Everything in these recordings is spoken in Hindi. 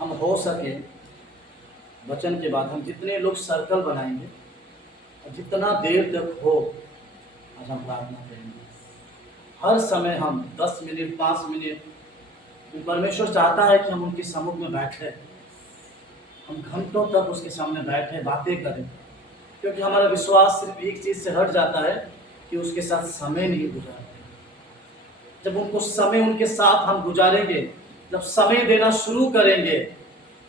हम हो सके वचन के बाद हम जितने लोग सर्कल बनाएंगे और जितना देर तक हो आज हम प्रार्थना करेंगे। हर समय हम 10 मिनट 5 मिनट परमेश्वर चाहता है कि हम उनके सम्मुख में बैठे, हम घंटों तक उसके सामने बैठे बातें करें, क्योंकि हमारा विश्वास सिर्फ एक चीज़ से हट जाता है कि उसके साथ समय नहीं गुजारते। जब उनको समय उनके साथ हम गुजारेंगे, जब समय देना शुरू करेंगे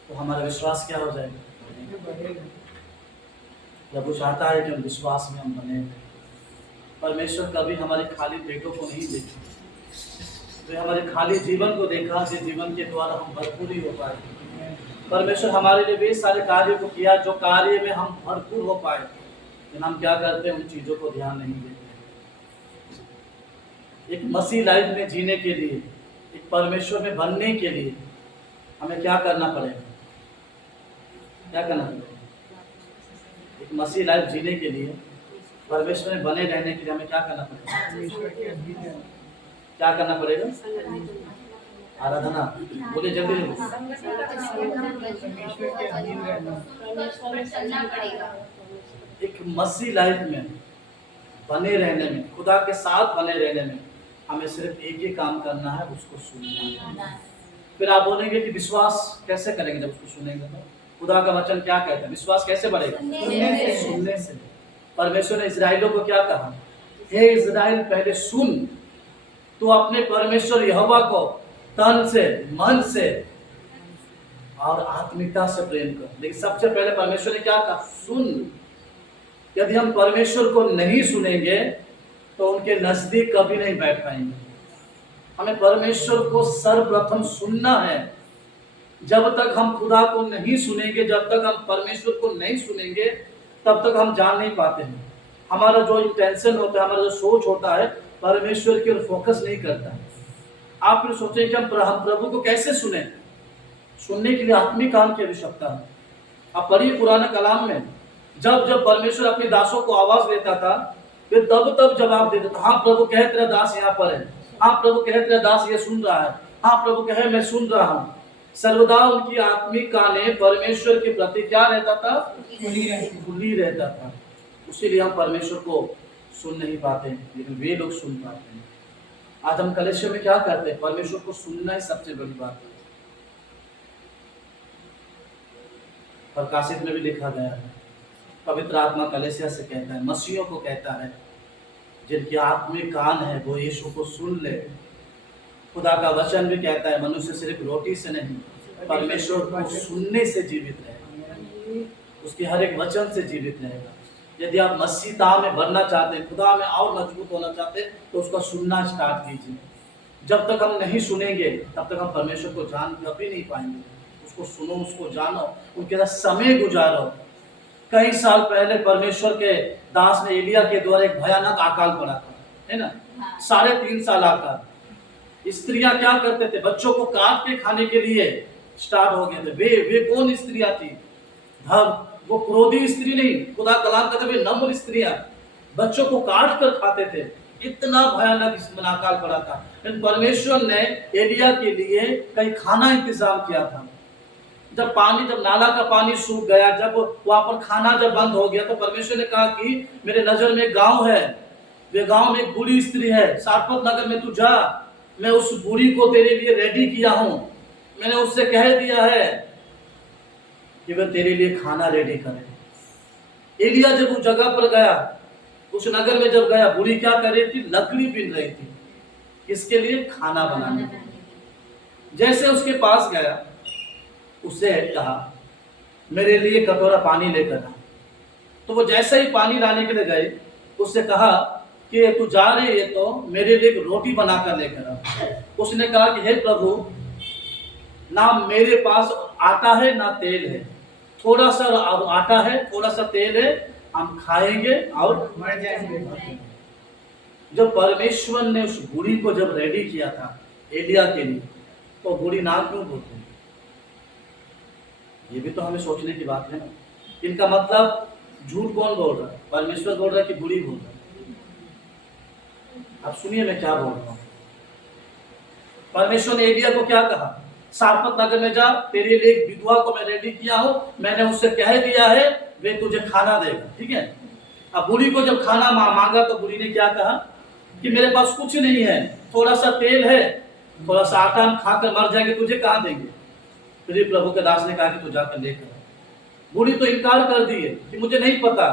तो हमारा विश्वास क्या हो जाएगा। जब वो चाहता है कि हम विश्वास में हम बने। परमेश्वर कभी हमारे खाली पेटों को नहीं देखा, तो हमारे खाली जीवन को देखा कि जीवन के द्वारा हम भरपूर ही हो पाए। परमेश्वर हमारे लिए वे सारे कार्यों को किया जो कार्य में हम भरपूर हो पाए, लेकिन हम क्या करते हैं, उन चीज़ों को ध्यान नहीं देते। एक मसीह लाइफ में जीने के लिए, एक परमेश्वर में बनने के लिए हमें क्या करना पड़ेगा, क्या करना पड़ेगा? एक मसीह लाइफ जीने के लिए, परमेश्वर में बने रहने के लिए हमें क्या करना पड़ेगा? क्या करना पड़ेगा? आराधना। बोले जल्दी एक मसीह लाइफ में बने रहने में, खुदा के साथ बने रहने में हमें सिर्फ एक ही काम करना है, उसको सुनना है। फिर आप बोलेंगे कि विश्वास कैसे करेंगे? जब उसको सुनेंगे तो खुदा का वचन क्या कहता है? विश्वास कैसे बढ़ेगा? सुनने से। परमेश्वर ने इस्राएलियों को क्या कहा? हे इस्राएल, पहले सुन, तू अपने परमेश्वर यहोवा को तन से, मन से और आत्मिकता से प्रेम कर। लेकिन सबसे पहले परमेश्वर ने क्या कहा? सुन। यदि हम परमेश्वर को नहीं सुनेंगे तो उनके नजदीक कभी नहीं बैठ पाएंगे। हमें परमेश्वर को सर्वप्रथम सुनना है। जब तक हम खुदा को नहीं सुनेंगे, जब तक हम परमेश्वर को नहीं सुनेंगे, तब तक हम जान नहीं पाते हैं। हमारा जो इंटेंशन होता है, हमारा जो सोच होता है, परमेश्वर की ओर फोकस नहीं करता है। आप फिर सोचें कि हम प्रभु को कैसे सुने? सुनने के लिए आत्मिक कान की आवश्यकता है। आप पढ़िए पुराना कलाम में, जब जब परमेश्वर अपने दासों को आवाज देता था, वे तब तब जवाब देते था। हाँ प्रभु कहे तेरा दास यहाँ पर है, हाँ प्रभु कहे तेरा दास ये सुन रहा है, हाँ प्रभु कहे मैं सुन रहा हूँ। सर्वदा उनकी आत्मिक काने परमेश्वर के प्रति क्या रहता था? खुली रहता था। उसीलिए हम परमेश्वर को सुन नहीं पाते, लेकिन वे लोग सुन पाते हैं। आज हम कलेक्शन में क्या करते हैं? परमेश्वर को सुनना ही सबसे बड़ी बात है। प्रकाशित में भी लिखा गया है, पवित्र आत्मा कलेसिया से कहता है, मसीहों को कहता है, जिनकी आत्मिक कान है वो यीशु को सुन ले। खुदा का वचन भी कहता है, मनुष्य सिर्फ रोटी से नहीं, परमेश्वर को सुनने से जीवित रहेगा, उसके हर एक वचन से जीवित रहेगा। यदि आप मसीहता में बनना चाहते हैं, खुदा में और मजबूत होना चाहते हैं, तो उसका सुनना स्टार्ट कीजिए। जब तक हम नहीं सुनेंगे तब तक हम परमेश्वर को जान कभी नहीं पाएंगे। उसको सुनो, उसको जानो, उनके साथ समय गुजारो। कई साल पहले परमेश्वर के दास ने एलिया के द्वारा एक भयानक अकाल पड़ा था, है ना? 3.5 साल अकाल। स्त्रियां क्या करते थे? बच्चों को काट के खाने के लिए स्टार्ट हो गए थे। वे कौन स्त्रियां थी? वो क्रोधी स्त्री नहीं, खुदा कलाम कहते वे नम्र स्त्रियां बच्चों को काट कर खाते थे। इतना भयानक इसमें अकाल पड़ा था। परमेश्वर ने एलिया के लिए कहीं खाना इंतजाम किया था। जब नाला का पानी सूख गया, जब वहां पर खाना जब बंद हो गया, तो परमेश्वर ने कहा कि मेरे नजर में गांव है, वे गांव में एक बूढ़ी स्त्री है, सारपत नगर में तू जा, मैं उस बूढ़ी को तेरे लिए रेडी किया हूं। मैंने उससे कह दिया है कि वह तेरे लिए खाना रेडी करे। एलिया जब उस जगह पर गया, उस नगर में जब गया, बूढ़ी क्या कर रही थी? लकड़ी बीन रही थी। किसके लिए? खाना बनाने के लिए। जैसे उसके पास गया, उससे कहा मेरे लिए कटोरा पानी लेकर आ। तो वो जैसे ही पानी लाने के लिए गए, उससे कहा कि तू जा रही है तो मेरे लिए एक रोटी बनाकर लेकर आ। उसने कहा कि हे प्रभु, ना मेरे पास आटा है ना तेल है, थोड़ा सा आटा है, थोड़ा सा तेल है, हम खाएंगे और मर जाएंगे। जब परमेश्वर ने उस बूढ़ी को जब रेडी किया था एलिया के लिए, तो बूढ़ी ना क्यों बोलते? ये भी तो हमें सोचने की बात है ना। इनका मतलब झूठ कौन बोल रहा है? परमेश्वर बोल रहा है कि बूढ़ी बोल रहा है? अब सुनिए मैं क्या बोल रहा हूँ। परमेश्वर ने एलिया को क्या कहा? सारपत नगर में जा, तेरे लिए एक विधवा को मैं रेडी किया हूं, मैंने उससे कह दिया है वे तुझे खाना देगा। ठीक है। अब बूढ़ी को जब खाना मांगा तो बूढ़ी ने क्या कहा कि मेरे पास कुछ नहीं है, थोड़ा सा तेल है, थोड़ा सा आटा, हम खाकर मर जाएंगे, तुझे कहाँ देंगे। फिर प्रभु के दास ने कहा कि तू जाकर लेकर। बूढ़ी तो इनकार कर दी है कि मुझे नहीं पता।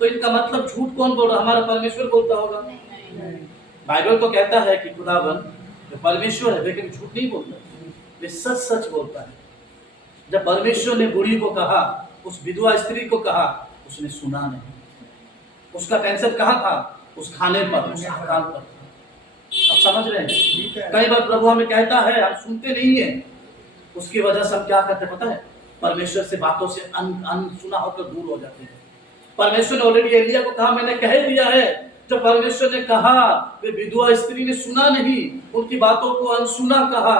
तो इनका मतलब झूठ कौन बोल रहा, हमारा परमेश्वर बोलता होगा। बाइबल तो कहता है कि खुदावन जो परमेश्वर है लेकिन झूठ नहीं बोलता, वे सच सच बोलता है। जब परमेश्वर ने बूढ़ी को कहा, उस विधवा स्त्री को कहा, उसने सुना नहीं। उसका टेंशन कहाँ था, उस खाने पर, उस अकाल पर। अब समझ रहे हैं, कई बार प्रभु हमें कहता है, हम सुनते नहीं है, उसकी वजह से हम क्या करते पता है, परमेश्वर से बातों से अनसुना होकर दूर हो जाते हैं। परमेश्वर ने ऑलरेडी एलिया को कहा, मैंने कह दिया है। जब परमेश्वर ने कहा, वे विधवा स्त्री ने सुना नहीं, उनकी बातों को अनसुना कहा,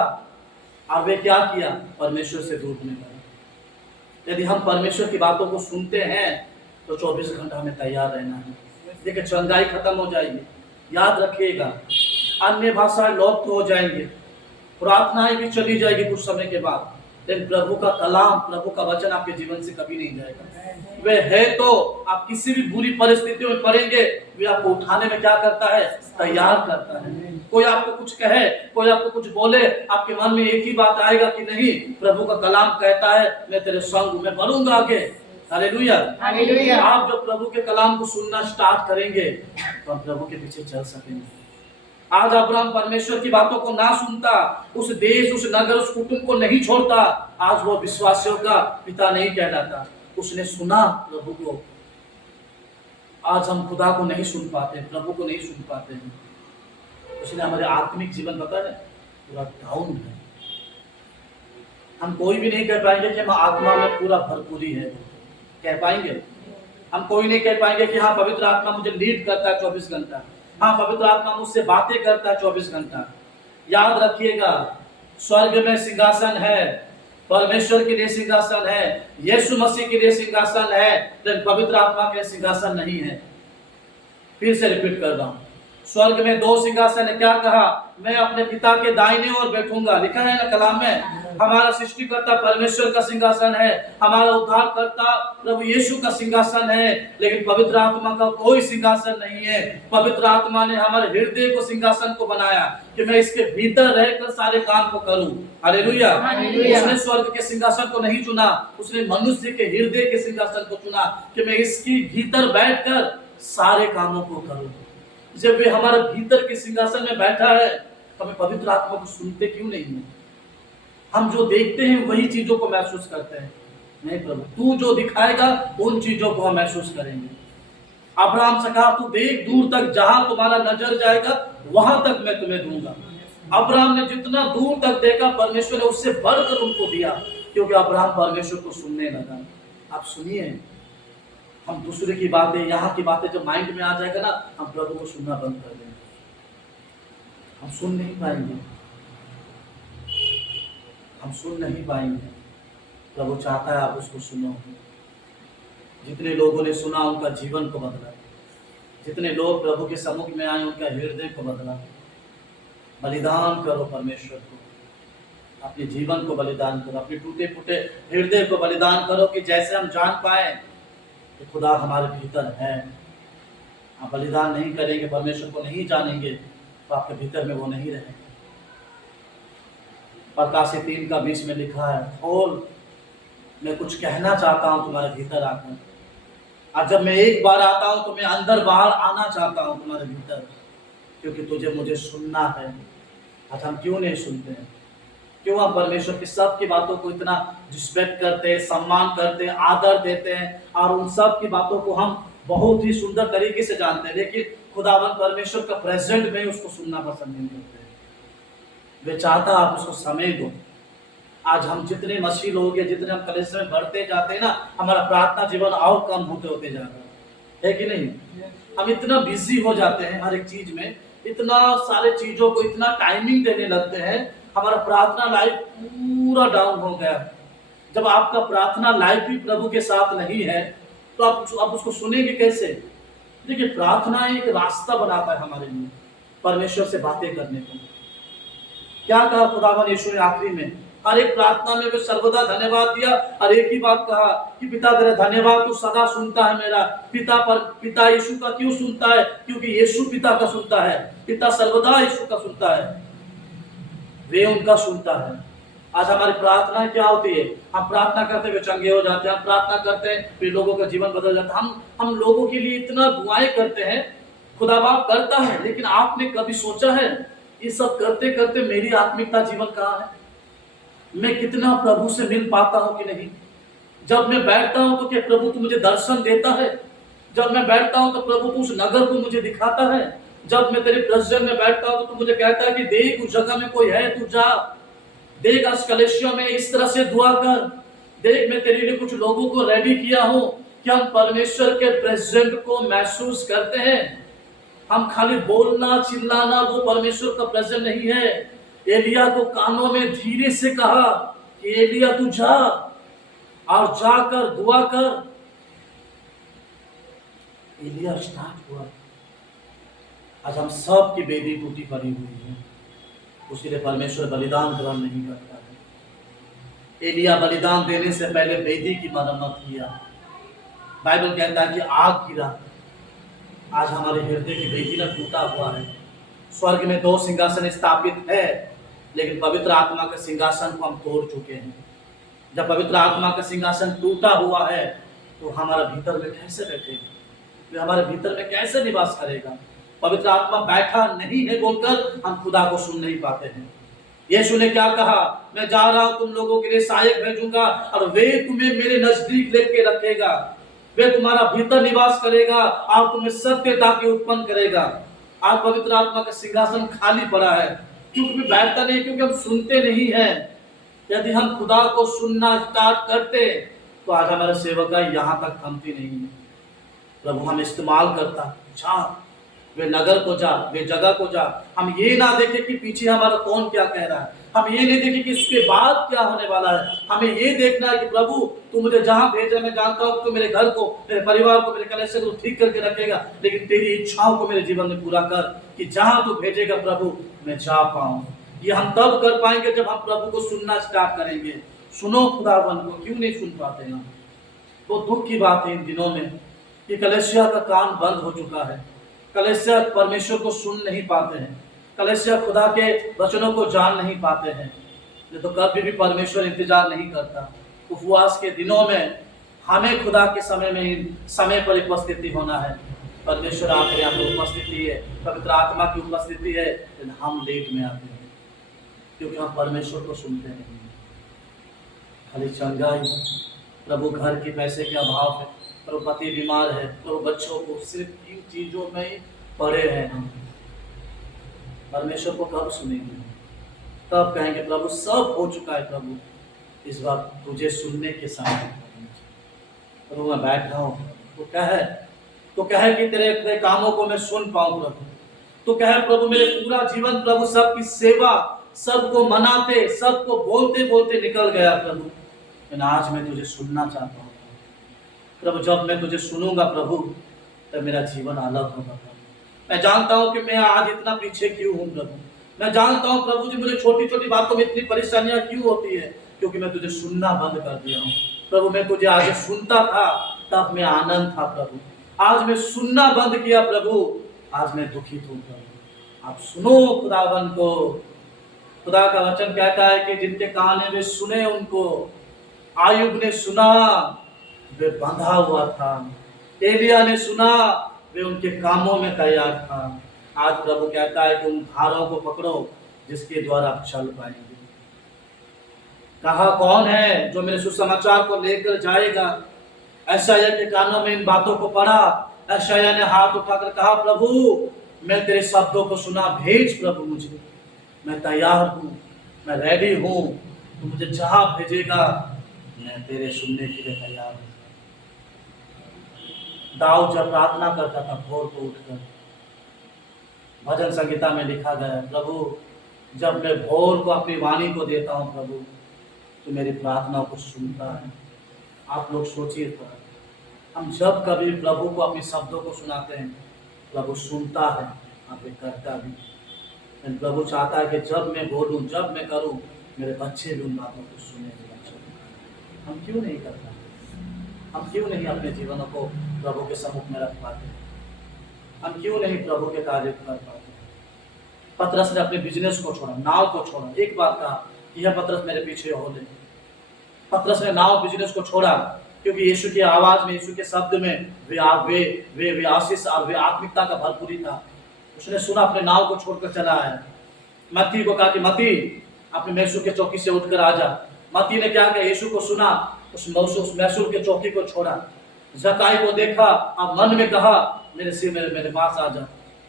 और वे क्या किया, परमेश्वर से दूर होने लगा। यदि हम परमेश्वर की बातों को सुनते हैं तो 24 घंटा हमें तैयार रहना है। देखिए चंगाई खत्म हो जाएगी, याद रखिएगा, अन्य भाषाएं लुप्त हो जाएंगे, प्रार्थनाएं भी चली जाएगी कुछ समय के बाद, लेकिन प्रभु का कलाम, प्रभु का वचन आपके जीवन से कभी नहीं जाएगा। वे है तो आप किसी भी बुरी परिस्थितियों में पड़ेंगे, वे आपको उठाने में क्या करता है, तैयार करता है। कोई आपको कुछ कहे, कोई आपको कुछ बोले, आपके मन में एक ही बात आएगा कि नहीं, प्रभु का कलाम कहता है मैं तेरे संग हूं, मैं बढ़ूंगा आगे। Hallelujah, hallelujah. आप जब प्रभु के कलाम को सुनना स्टार्ट करेंगे तो हम प्रभु के पीछे चल सकेंगे। आज अब्राहम परमेश्वर की बातों को ना सुनता, उस देश, उस नगर, उस कुटुंब को नहीं छोड़ता, आज वो विश्वासियों का पिता नहीं कहलाता। उसने सुना प्रभु को। आज हम खुदा को नहीं सुन पाते, प्रभु को नहीं सुन पाते हैं, उसने हमारे आत्मिक जीवन पता है पूरा डाउन है। हम कोई भी नहीं कह पाएंगे कि हम आत्मा में पूरा भरपूरी है, कह पाएंगे? हम कोई नहीं कह पाएंगे कि हाँ पवित्र आत्मा मुझे लीड करता है 24 घंटा, हाँ पवित्र आत्मा मुझसे बातें करता है 24 घंटा। याद रखिएगा, स्वर्ग में सिंहासन है, परमेश्वर के लिए सिंहासन है, यीशु मसीह के लिए सिंहासन है, लेकिन पवित्र आत्मा के सिंहासन नहीं है। फिर से रिपीट कर रहा हूं, स्वर्ग में 2 सिंहासन है। क्या कहा, मैं अपने पिता के दाहिने ओर बैठूंगा, लिखा है ना कलाम में। हमारा सृष्टिकर्ता परमेश्वर का सिंहासन है, हमारा उद्धारकर्ता प्रभु यीशु का सिंहासन है, लेकिन पवित्र आत्मा का कोई सिंहासन नहीं है। पवित्र आत्मा ने हमारे हृदय को सिंहासन को बनाया कि मैं इसके भीतर रहकर सारे काम को करूं। हालेलुया। उसने स्वर्ग के सिंहासन को नहीं चुना, उसने मनुष्य के हृदय के सिंहासन को चुना कि मैं इसके भीतर बैठकर सारे कामों को करूं। जब वे हमारे भीतर के सिंहासन में बैठा है तो हमें पवित्र आत्मा को सुनते क्यों नहीं है? हम जो देखते हैं वही चीजों को महसूस करते हैं। नहीं प्रभु, तू जो दिखाएगा उन चीजों को हम महसूस करेंगे। अब्राहम से कहा, तू देख दूर तक, जहां तुम्हारा नजर जाएगा वहां तक मैं तुम्हें दूंगा। अब्राहम ने जितना दूर तक देखा, परमेश्वर ने उससे बढ़कर उनको दिया, क्योंकि अब्राहम परमेश्वर को सुनने लगा। आप सुनिए, हम दूसरे की बातें, यहाँ की बातें जब माइंड में आ जाएगा ना, हम प्रभु को सुनना बंद कर देंगे, हम सुन नहीं पाएंगे, हम सुन नहीं पाएंगे। प्रभु चाहता है आप उसको सुनो। जितने लोगों ने सुना उनका जीवन को बदला, जितने लोग प्रभु के सम्मुख में आए उनका हृदय को बदला। बलिदान करो परमेश्वर को, अपने जीवन को बलिदान करो, अपने टूटे फूटे हृदय को बलिदान करो, कि जैसे हम जान पाए कि खुदा हमारे भीतर है। आप बलिदान नहीं करेंगे, परमेश्वर को नहीं जानेंगे, तो आपके भीतर में वो नहीं रहेंगे। प्रकाशित 3:20 में लिखा है, और मैं कुछ कहना चाहता हूं तुम्हारे भीतर आकर, और जब मैं एक बार आता हूं तो मैं अंदर बाहर आना चाहता हूं तुम्हारे भीतर, क्योंकि तुझे मुझे सुनना है। आज हम क्यों नहीं सुनते हैं? क्यों हम परमेश्वर की सब की बातों को इतना रिस्पेक्ट करते हैं, सम्मान करते हैं, आदर देते हैं, और उन सब की बातों को हम बहुत ही सुंदर तरीके से जानते हैं, लेकिन खुदावन परमेश्वर का प्रेजेंट में उसको सुनना पसंद नहीं करते। वे चाहता आप उसको समय दो। आज हम जितने मसीह लोग हैं, जितने हम कलीसिया में बढ़ते जाते हैं ना, हमारा प्रार्थना जीवन और कम होते जा रहा है कि नहीं? हम इतना बिजी हो जाते हैं हर एक चीज में, इतना सारे चीजों को इतना टाइमिंग देने लगते हैं, हमारा प्रार्थना लाइफ पूरा डाउन हो गया। जब आपका प्रार्थना लाइफ भी प्रभु के साथ नहीं है तो आप उसको सुनेंगे कैसे? देखिए, प्रार्थना एक रास्ता बनाता है हमारे लिए परमेश्वर से बातें करने को। क्या कहा खुदावन यीशु ने आखिरी में? हर एक प्रार्थना में वे सर्वदा धन्यवाद दिया और एक ही बात कहा कि पिता तेरा धन्यवाद, तू सदा सुनता है मेरा। पिता यीशु का क्यों सुनता है? क्योंकि यीशु पिता का सुनता है। पिता सर्वदा यीशु का सुनता है, वे उनका सुनता है। आज हमारी प्रार्थना क्या होती है? हम प्रार्थना करते हुए चंगे हो जाते हैं, हम प्रार्थना करते हैं फिर लोगों का जीवन बदल जाता है। हम लोगों के लिए इतना दुआएं करते हैं, खुदा बाप करता है, लेकिन आपने कभी सोचा है ये सब करते करते मेरी आत्मिकता जीवन कहाँ है? मैं कितना प्रभु से मिल पाता हूं कि नहीं? जब मैं बैठता हूं तो क्या प्रभु तू मुझे दर्शन देता है? जब मैं बैठता हूं तो प्रभु तू उस नगर को मुझे दिखाता है? जब मैं तेरे प्रेजेंस में बैठता हूं तो तू मुझे कहता है कि देख उस जगह में कोई है, तू जा देख, आज कलेशिया में इस तरह से दुआ कर, देख मैं तेरे लिए कुछ लोगों को रेडी किया हूं। क्या हम परमेश्वर के प्रेजेंट को महसूस करते हैं? हम खाली बोलना चिल्लाना वो परमेश्वर का प्रेजेंट नहीं है। एलिया को कानों में धीरे से कहा कि एलिया तू जा और जाकर दुआ कर। एलिया स्टार्ट हुआ। आज हम सब की बेदी टूटी पड़ी हुई है, उसके परमेश्वर बलिदान ग्रहण नहीं करता है। एलिया बलिदान देने से पहले वेदी की मरम्मत किया। बाइबल कहता है कि आग गिरा। आज हमारे हृदय की वेदी ना टूटा हुआ है। स्वर्ग में 2 सिंहासन स्थापित है, लेकिन पवित्र आत्मा के सिंहासन को हम तोड़ चुके हैं। जब पवित्र आत्मा का सिंहासन टूटा हुआ है तो हमारा भीतर में कैसे बैठेगा? वे हमारे भीतर में कैसे निवास करेगा? पवित्र आत्मा बैठा नहीं है बोलकर हम खुदा को सुन नहीं पाते हैं। यीशु ने क्या कहा? मैं जा रहा हूं, तुम लोगों के लिए सहायक भेजूंगा और वे तुम्हें मेरे नजदीक लेके रखेगा। वे तुम्हारा भीतर निवास करेगा और तुम्हें सत्यता की उत्पन्न करेगा। आज पवित्र आत्मा का सिंहासन खाली पड़ा है, क्योंकि बैठता नहीं, क्योंकि हम सुनते नहीं हैं। यदि हम खुदा को सुनना स्टार्ट करते तो आज हमारे सेवका यहाँ तक थमती नहीं है। प्रभु हम इस्तेमाल करता, जा वे नगर को जा, वे जगह को जा। हम ये ना देखें कि पीछे हमारा कौन क्या कह रहा है, हम ये नहीं देखें कि इसके बाद क्या होने वाला है। हमें ये देखना है कि प्रभु तू मुझे जहां भेजा, मैं जानता हूं कि तू मेरे घर को, मेरे परिवार को, मेरे कलेश को ठीक करके रखेगा, लेकिन तेरी इच्छाओं को मेरे जीवन में पूरा कर कि जहां तू भेजेगा प्रभु मैं जा पाऊं। ये हम तब कर पाएंगे जब हम प्रभु को सुनना स्टार्ट करेंगे। सुनो खुदावन को, क्यों नहीं सुन पाते हैं? तो दुख की बात है इन दिनों में कि कलेशिया का कान बंद हो चुका है। कलेशिया परमेश्वर को सुन नहीं पाते हैं, कलेशिया खुदा के वचनों को जान नहीं पाते हैं। ये तो कभी भी परमेश्वर इंतजार नहीं करता। उपवास के दिनों में हमें खुदा के समय में समय पर उपस्थिति होना है। परमेश्वर आकर यहाँ पर उपस्थिति है, पवित्र आत्मा की उपस्थिति है, लेकिन हम लेट में आते हैं क्योंकि हम परमेश्वर को सुनते नहीं। खाली चंगाई, प्रभु घर के पैसे के अभाव है, प्रभु पति बीमार है, प्रभु बच्चों को, सिर्फ इन चीजों में ही पड़े हैं हम। परमेश्वर को कब सुनेंगे? तब कहेंगे प्रभु सब हो चुका है, प्रभु इस बार तुझे सुनने के समय। प्रभु मैं बैठ रहा हूँ, तो कहे कि तेरे कामों को मैं सुन पाऊं प्रभु। तो कहे प्रभु मेरे पूरा जीवन प्रभु सबकी सेवा, सबको मनाते, सबको बोलते बोलते निकल गया प्रभु, लेकिन आज मैं तुझे सुनना चाहता हूँ प्रभु। जब मैं तुझे सुनूंगा प्रभु तब मेरा जीवन अलग होगा प्रभु। मैं जानता हूँ कि मैं आज इतना पीछे क्यों हूँ प्रभु। मैं जानता हूँ प्रभु जी मुझे छोटी छोटी बातों में इतनी परेशानियां क्यों होती है, क्योंकि मैं तुझे सुनना बंद कर दिया हूँ प्रभु। मैं तुझे आगे सुनता था तब मैं आनंद था प्रभु, आज मैं सुनना बंद किया प्रभु, आज मैं दुखित हूँ प्रभु। आप सुनो खुदावन को। खुदा का वचन कहता है कि जिनके कान है वे सुने उनको। आयुब ने सुना, वे बंधा हुआ था। एलिया ने सुना, वे उनके कामों में तैयार था। आज प्रभु कहता है कि उन धारों को पकड़ो जिसके द्वारा आप चल पाएंगे। कहा कौन है जो मेरे सुसमाचार को लेकर जाएगा? यशायाह के कानों में इन बातों को पढ़ा। यशायाह ने हाथ उठाकर कहा प्रभु मैं तेरे शब्दों को सुना, भेज प्रभु मुझे, मैं तैयार हूँ, मैं रेडी हूँ, तू मुझे जहां भेजेगा मैं तेरे सुनने के लिए तैयार हूँ। दाऊद जब प्रार्थना करता था भोर को उठकर, भजन संहिता में लिखा गया प्रभु जब मैं भोर को अपनी वाणी को देता हूँ प्रभु तो मेरी प्रार्थना को सुनता है। आप लोग सोचिए तो, हम जब कभी प्रभु को अपने शब्दों को सुनाते हैं प्रभु सुनता है, आप करता भी। प्रभु चाहता है कि जब मैं बोलूं, जब मैं करूं, मेरे बच्चे भी उन बातों को सुनेंगे। हम क्यों नहीं करते? हम क्यों नहीं अपने जीवनों को प्रभु के सम्मुख में रख पाते? हम क्यों नहीं प्रभु के कार्य कर पाते? पतरस ने अपने बिजनेस को छोड़ा, नाव को छोड़ा, एक बात कहा कि यह पतरस मेरे पीछे हो ले। पतरस ने नाव बिजनेस को छोड़ा क्योंकि यीशु की आवाज में, यीशु के शब्द में वे आशीष और वे आत्मिकता का भरपूरी था। उसने सुना, अपने नाव को छोड़कर चला आया। मत्ती को कहा कि मत्ती अपने मैसूर के चौकी से उठकर आ जा। मत्ती ने क्या किया? यीशु को सुना, उस मैसूर के चौकी को छोड़ा, जकाई को देखा और मन में कहा मेरे पास आ जा।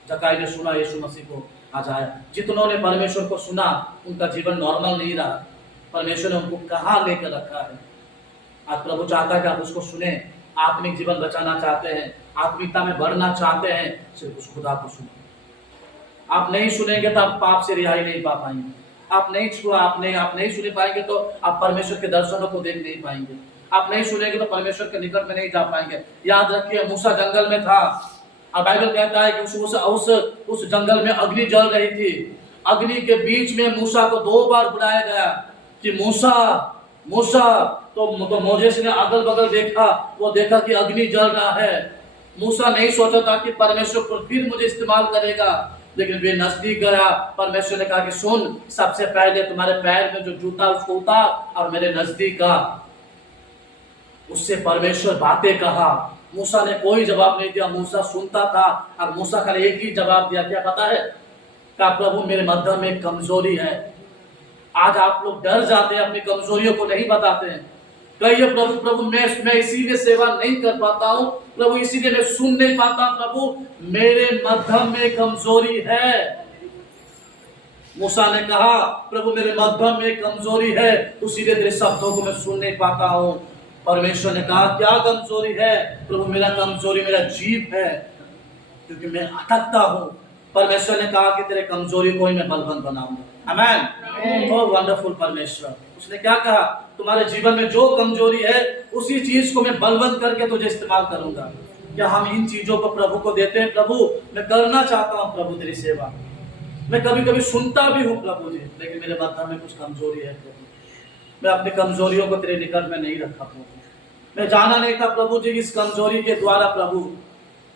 जकाई ने सुना यीशु मसीह को, आज आया। जितनों ने परमेश्वर को सुना उनका जीवन नॉर्मल नहीं रहा। परमेश्वर ने उनको कहाँ लेकर रखा है। आज प्रभु चाहता है कि आप उसको सुने। आत्मिक जीवन बचाना चाहते हैं, आत्मिकता में बढ़ना चाहते हैं, सिर्फ उस खुदा को सुने। आप नहीं सुनेंगे तो आप पाप से रिहाई नहीं पा पाएंगे। आप नहीं सुन पाएंगे तो आप परमेश्वर के दर्शनों को देख नहीं पाएंगे। आप नहीं सुनेंगे तो परमेश्वर के निकट में नहीं जा पाएंगे। याद रखिए, मूसा जंगल में था और बाइबल कहता है कि उस जंगल में अग्नि जल रही थी। अग्नि के बीच में मूसा को 2 बार बुलाया गया कि मूसा मूसा। तो मोजेस ने अगल बगल देखा, वो देखा कि अग्नि जल रहा है। मूसा नहीं सोचा था कि परमेश्वर फिर मुझे इस्तेमाल करेगा, लेकिन वे नजदीक गया। परमेश्वर ने कहा कि सुन, सबसे पहले तुम्हारे पैर में जो जूता उसको उतार और मेरे नजदीक आ। उससे परमेश्वर बातें कहा। मूसा ने कोई जवाब नहीं दिया, मूसा सुनता था। और मूसा खाली एक ही जवाब दिया, क्या पता है? क्या प्रभु मेरे मध्य में कमजोरी है। आज आप लोग डर जाते हैं, अपनी कमजोरियों को नहीं बताते हैं। कहिए प्रभु मैं इसीलिए सेवा नहीं कर पाता हूँ, प्रभु इसीलिए मैं सुन नहीं पाता, प्रभु मेरे मध्यम में कमजोरी है। मूसा ने कहा प्रभु मेरे मध्यम में कमजोरी है, इसीलिए तेरे शब्दों को मैं सुन नहीं पाता हूँ। परमेश्वर ने कहा क्या कमजोरी है? प्रभु मेरा कमजोरी मेरा जीभ है, क्योंकि मैं अटकता हूँ। परमेश्वर ने कहा कि तेरे कमजोरी को ही मैं बलवंत बनाऊंगा। आमेन। ओह वंडरफुल परमेश्वर। उसने क्या कहा? तुम्हारे जीवन में जो कमजोरी है उसी चीज को मैं बलवंत करके तुझे इस्तेमाल करूंगा। क्या हम इन चीजों को प्रभु को देते हैं? प्रभु मैं करना चाहता हूँ प्रभु तेरी सेवा, मैं कभी कभी सुनता भी हूँ प्रभु जी, लेकिन मेरे मध्य में कुछ कमजोरी है प्रभु। मैं अपनी कमजोरियों को तेरे निकट में नहीं रखा प्रभु। मैं जाना नहीं था प्रभु जी इस कमजोरी के द्वारा प्रभु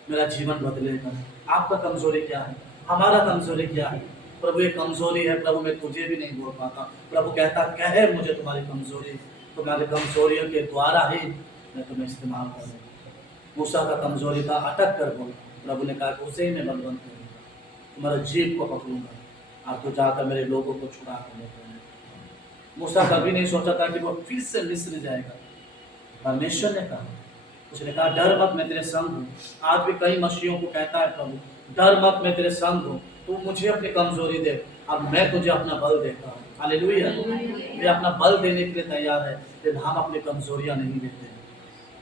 मेरा जीवन बदलेगा। आपका कमजोरी क्या है? हमारा कमजोरी क्या है? प्रभु ये कमजोरी है प्रभु, मैं तुझे भी नहीं बोल पाता। प्रभु कहता कहे मुझे तुम्हारी कमजोरी, तुम्हारी कमजोरियों के द्वारा ही मैं तुम्हें इस्तेमाल करूँगा। मूसा का कमजोरी था अटक कर बोल। प्रभु ने कहा उसे ही मैं बलवंत करूँगा, तुम्हारा जीभ को पकड़ूंगा और तो जाकर मेरे लोगों को छुड़ा कर लेते हैं। मूसा कभी नहीं सोचा था कि वो फिर से मिस्र जाएगा। परमेश्वर ने कहा, उसने कहा डर मत मैं तेरे संग हूँ। आज भी कई मसीहियों को कहता है प्रभु डर मत मैं तेरे संग हूँ, तू मुझे अपनी कमजोरी दे और मैं तुझे अपना बल देता हूँ। हालेलुया। वे अपना बल देने के लिए तैयार है, लेकिन हम अपनी कमजोरियां नहीं देते हैं।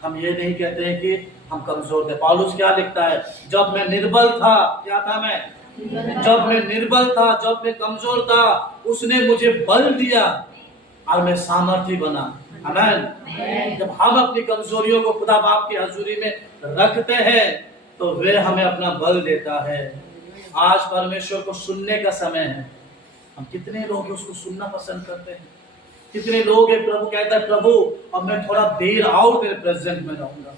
हम ये नहीं कहते हैं कि हम कमजोर थे। पौलुस क्या लिखता है? जब मैं निर्बल था, क्या था मैं? जब मैं निर्बल था, जब मैं कमजोर था, उसने मुझे बल दिया और मैं सामर्थी बना। आमीन। जब हम अपनी कमजोरियों को खुदा बाप की हजूरी में रखते हैं तो वे हमें अपना बल देता है। आज परमेश्वर को सुनने का समय है। हम कितने लोग उसको सुनना पसंद करते हैं? कितने लोग हैं प्रभु कहता है प्रभु अब मैं थोड़ा देर और तेरे प्रेजेंट में रहूंगा,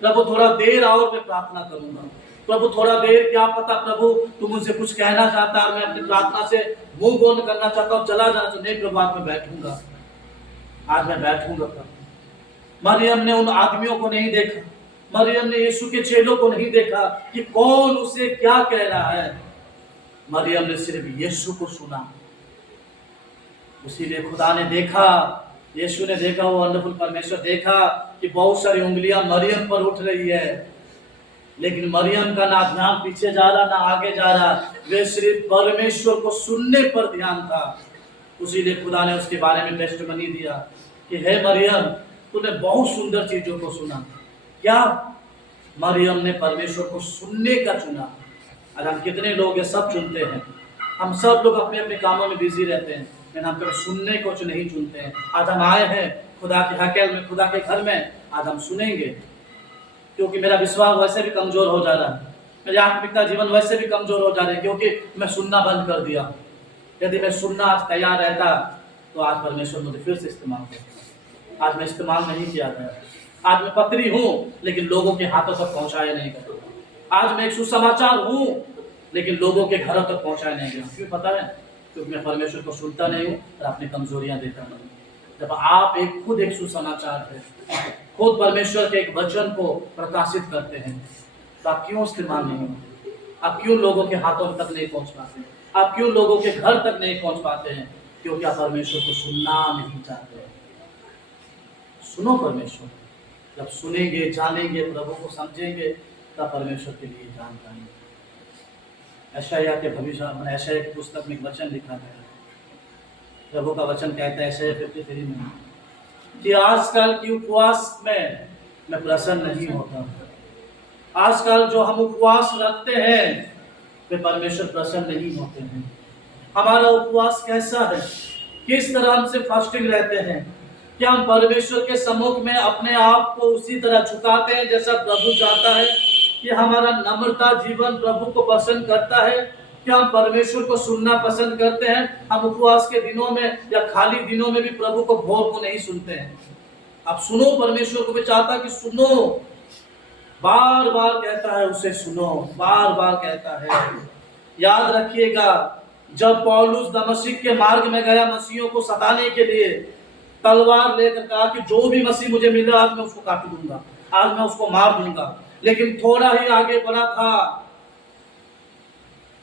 प्रभु थोड़ा देर और मैं प्रार्थना करूंगा, प्रभु थोड़ा देर, क्या पता प्रभु तू मुझसे कुछ कहना चाहता है, मैं अपनी प्रार्थना से मुंह बंद करना चाहता हूँ, चला जाना चाहता। नहीं प्रभु आज मैं बैठूंगा, आज मैं बैठूंगा प्रभु। मरियम ने उन आदमियों को नहीं देखा, मरियम ने यीशु के चेलों को नहीं देखा कि कौन उसे क्या कह रहा है। मरियम ने सिर्फ यीशु को सुना। इसीलिए खुदा ने देखा, यीशु ने देखा, वो वंडरफुल परमेश्वर देखा कि बहुत सारी उंगलियां मरियम पर उठ रही है, लेकिन मरियम का ना ध्यान पीछे जा रहा ना आगे जा रहा, वे सिर्फ परमेश्वर को सुनने पर ध्यान था। उसीलिए खुदा ने उसके बारे में टेस्टिमनी दिया कि हे मरियम तूने बहुत सुंदर चीजों को सुना। क्या? मरियम ने परमेश्वर को सुनने का चुना। आज हम कितने लोग ये सब चुनते हैं? हम सब लोग अपने अपने कामों में बिजी रहते हैं, लेकिन हम कभी सुनने को नहीं चुनते हैं। आज हम आए हैं खुदा के हकेल में, खुदा के घर में, आज हम सुनेंगे, क्योंकि मेरा विश्वास वैसे भी कमजोर हो जा रहा है, मेरी आत्मिकता जीवन वैसे भी कमजोर हो जा रही है, क्योंकि मैं सुनना बंद कर दिया। यदि मैं सुनना आज तैयार रहता तो आज परमेश्वर मुझे फिर से इस्तेमाल करता। आज मैं इस्तेमाल नहीं किया गया। आज मैं पत्री हूँ लेकिन लोगों के हाथों तक पहुंचाया नहीं गया। आज मैं एक सुसमाचार हूँ लेकिन लोगों के घरों तक पहुंचाया नहीं गया। क्यों पता है? क्योंकि मैं परमेश्वर को सुनता नहीं हूँ और अपनी कमजोरियां देता नहीं। जब आप खुद एक सुसमाचार है, खुद परमेश्वर के एक वचन को प्रकाशित करते हैं, तो आप क्यों इस्तेमाल नहीं होते? आप क्यों लोगों के हाथों तक नहीं पहुंच पाते? आप क्यों लोगों के घर तक नहीं पहुंच पाते हैं? क्योंकि आप परमेश्वर को सुनना नहीं चाहते। सुनो परमेश्वर। जब सुनेंगे, जानेंगे, प्रभु को समझेंगे, तब परमेश्वर के लिए जान पाएंगे। यशायाह के भविष्य यशायाह की पुस्तक में एक वचन लिखा गया है। प्रभु का वचन कहता है यशायाह 53 में कि आजकल की उपवास में मैं प्रसन्न नहीं होता। आजकल जो हम उपवास रखते हैं वे परमेश्वर प्रसन्न नहीं होते हैं। हमारा उपवास कैसा है? किस तरह हम से फास्टिंग रहते हैं? क्या हम परमेश्वर के सम्मुख में अपने आप को उसी तरह झुकाते हैं जैसा प्रभु चाहता है? कि हमारा नम्रता जीवन प्रभु को पसंद करता है? क्या हम परमेश्वर को सुनना पसंद करते हैं? हम उपवास के दिनों में या खाली दिनों में भी प्रभु को भोर को नहीं सुनते हैं। आप सुनो, परमेश्वर को भी चाहता है कि सुनो, बार बार कहता है उसे सुनो, बार बार कहता है। याद रखिएगा, जब पौलुस दमिश्क के मार्ग में गया मसीहों को सताने के लिए, तलवार लेकर कहा कि जो भी मसीह मुझे मिले आज मैं उसको काट दूंगा, आज मैं उसको मार दूंगा। लेकिन थोड़ा ही आगे बढ़ा था,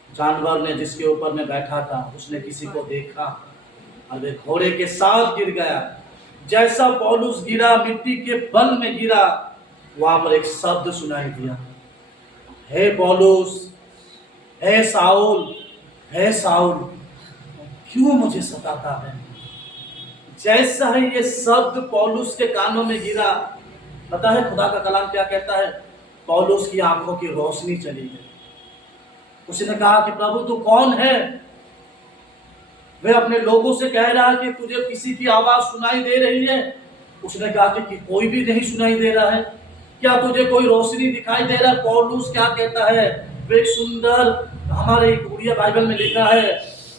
जानवर ने जिसके ऊपर में बैठा था उसने किसी को देखा और वे घोड़े के साथ गिर गया। जैसा पौलुस गिरा, मिट्टी के बल में गिरा, वहां पर एक शब्द सुनाई दिया, हे पौलुस, हे साउल, हे साउल, क्यों मुझे सताता है? जैसा ही ये शब्द पौलुस के कानों में गिरा, पता है खुदा का कलाम क्या कहता है? पौलुस की आंखों की रोशनी चली गई। उसने कहा कि प्रभु तू कौन है? वे अपने लोगों से कह रहा है कि तुझे किसी की आवाज सुनाई दे रही है। उसने कहा कि कोई भी नहीं सुनाई दे रहा है। क्या तुझे कोई रोशनी दिखाई दे रहा है? पौलुस क्या कहता है? वे एक सुंदर, हमारे उड़िया बाइबल में लिखा है,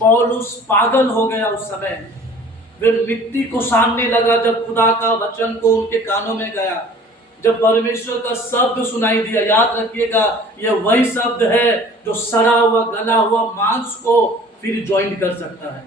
पौलुस पागल हो गया उस समय। वे मिट्टी को सानने लगा जब खुदा का वचन को उनके कानों में गया, जब परमेश्वर का शब्द सुनाई दिया। याद रखिएगा, यह वही शब्द है जो सड़ा हुआ, गला हुआ मांस को फिर ज्वाइन कर सकता है।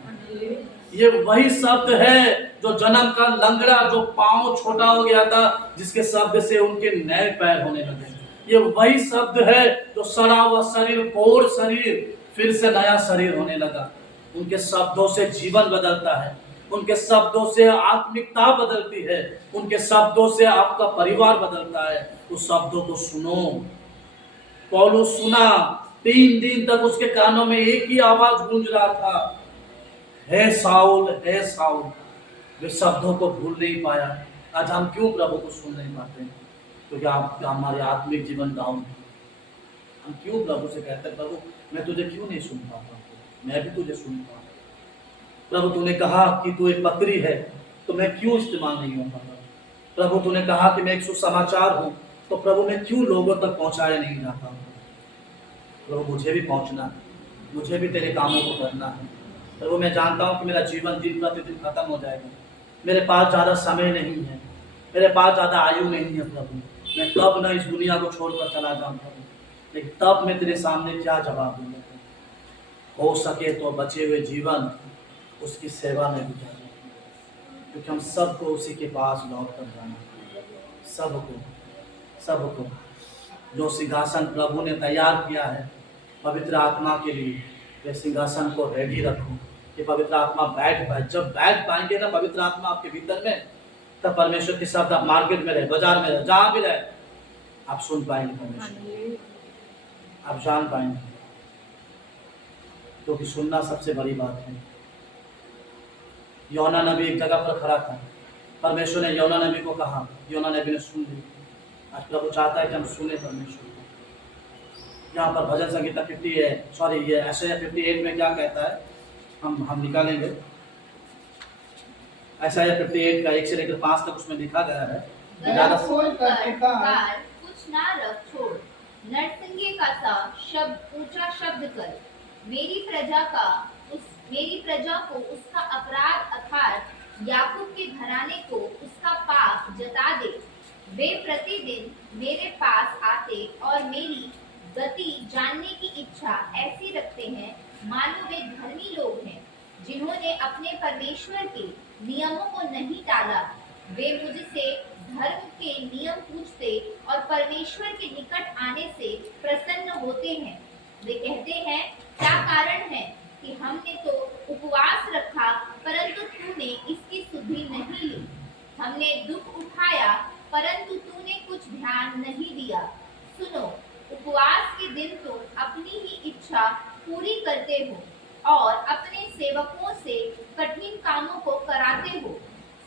ये वही शब्द है जो जन्म का लंगड़ा, जो पांव छोटा हो गया था, जिसके शब्द से उनके नए पैर होने लगे। ये वही शब्द है जो सड़ा हुआ शरीर, कोढ़ शरीर, फिर से नया शरीर होने लगा। उनके शब्दों से जीवन बदलता है, उनके शब्दों से आत्मिकता बदलती है, उनके शब्दों से आपका परिवार बदलता है। उस शब्दों को सुनो। पौलुस सुना, 3 दिन तक उसके कानों में एक ही आवाज गूंज रहा था, हे साउल, हे साउल। वे शब्दों को भूल नहीं पाया। आज हम क्यों प्रभु को सुन नहीं पाते? क्योंकि हमारे आत्मिक जीवन डाउन है। हम क्यों प्रभु से कहते हैं, प्रभु मैं तुझे क्यों नहीं सुन पाता? मैं भी तुझे सुनता हूँ। प्रभु तूने कहा कि तू एक पत्री है, तो मैं क्यों इस्तेमाल नहीं हो पाता? प्रभु तूने कहा कि मैं एक सुसमाचार हूँ, तो प्रभु मैं क्यों लोगों तक पहुँचाया नहीं जाता हूँ? प्रभु मुझे भी पहुँचना है, मुझे भी तेरे कामों को करना है। प्रभु मैं जानता हूँ कि मेरा जीवन दिन प्रतिदिन खत्म हो जाएगा, मेरे पास ज़्यादा समय नहीं है, मेरे पास ज़्यादा आयु नहीं है। प्रभु मैं कब न इस दुनिया को छोड़कर चला जाऊँ प्रभु, लेकिन तब मैं तेरे सामने क्या जवाब दूँगा? हो सके तो बचे हुए जीवन उसकी सेवा में गुजारना, क्योंकि हम सबको उसी के पास लौट कर जाना। सबको जो सिंहासन प्रभु ने तैयार किया है पवित्र आत्मा के लिए, वे सिंहासन को रेडी रखो कि पवित्र आत्मा बैठ पाए। जब बैठ पाएंगे ना पवित्र आत्मा आपके भीतर में, तब परमेश्वर के शब्द आप मार्केट में रहे, बाजार में रहे, जहां भी रहे, आप सुन पाएंगे परमेश्वर, आप जान पाएंगे। क्योंकि सुनना सबसे बड़ी बात है। योना नबी एक जगह पर खड़ा था, परमेश्वर ने योना नबी को कहा, योना नबी ने सुन ली। आज प्रभु चाहता है कि हम सुने परमेश्वर को। यहाँ पर भजन संगीता 50 है, सॉरी ये यशायाह 58 में क्या कहता है, हम निकालेंगे। यशायाह 58 का 1 से लेकर 5 तक उसमें लिखा गया है। कुछ ना रख छोड़, नरसिंगे का सा शब्द ऊंचा शब्द कर, मेरी प्रजा का उस मेरी प्रजा को उसका अपराध अर्थात याकूब के घराने को उसका पाप जता दे। वे प्रतिदिन मेरे पास आते और मेरी गति जानने की इच्छा ऐसी रखते हैं मानो वे धर्मी लोग हैं जिन्होंने अपने परमेश्वर के नियमों को नहीं टाला। वे मुझसे धर्म के नियम पूछते और परमेश्वर के निकट आने से प्रसन्न होते हैं। वे कहते हैं, क्या कारण है कि हमने तो उपवास रखा परंतु तूने इसकी सुधि नहीं ली। हमने दुख उठाया परंतु तूने कुछ ध्यान नहीं दिया। सुनो, उपवास के दिन तुम अपनी ही इच्छा पूरी करते हो और अपने सेवकों से कठिन कामों को कराते हो।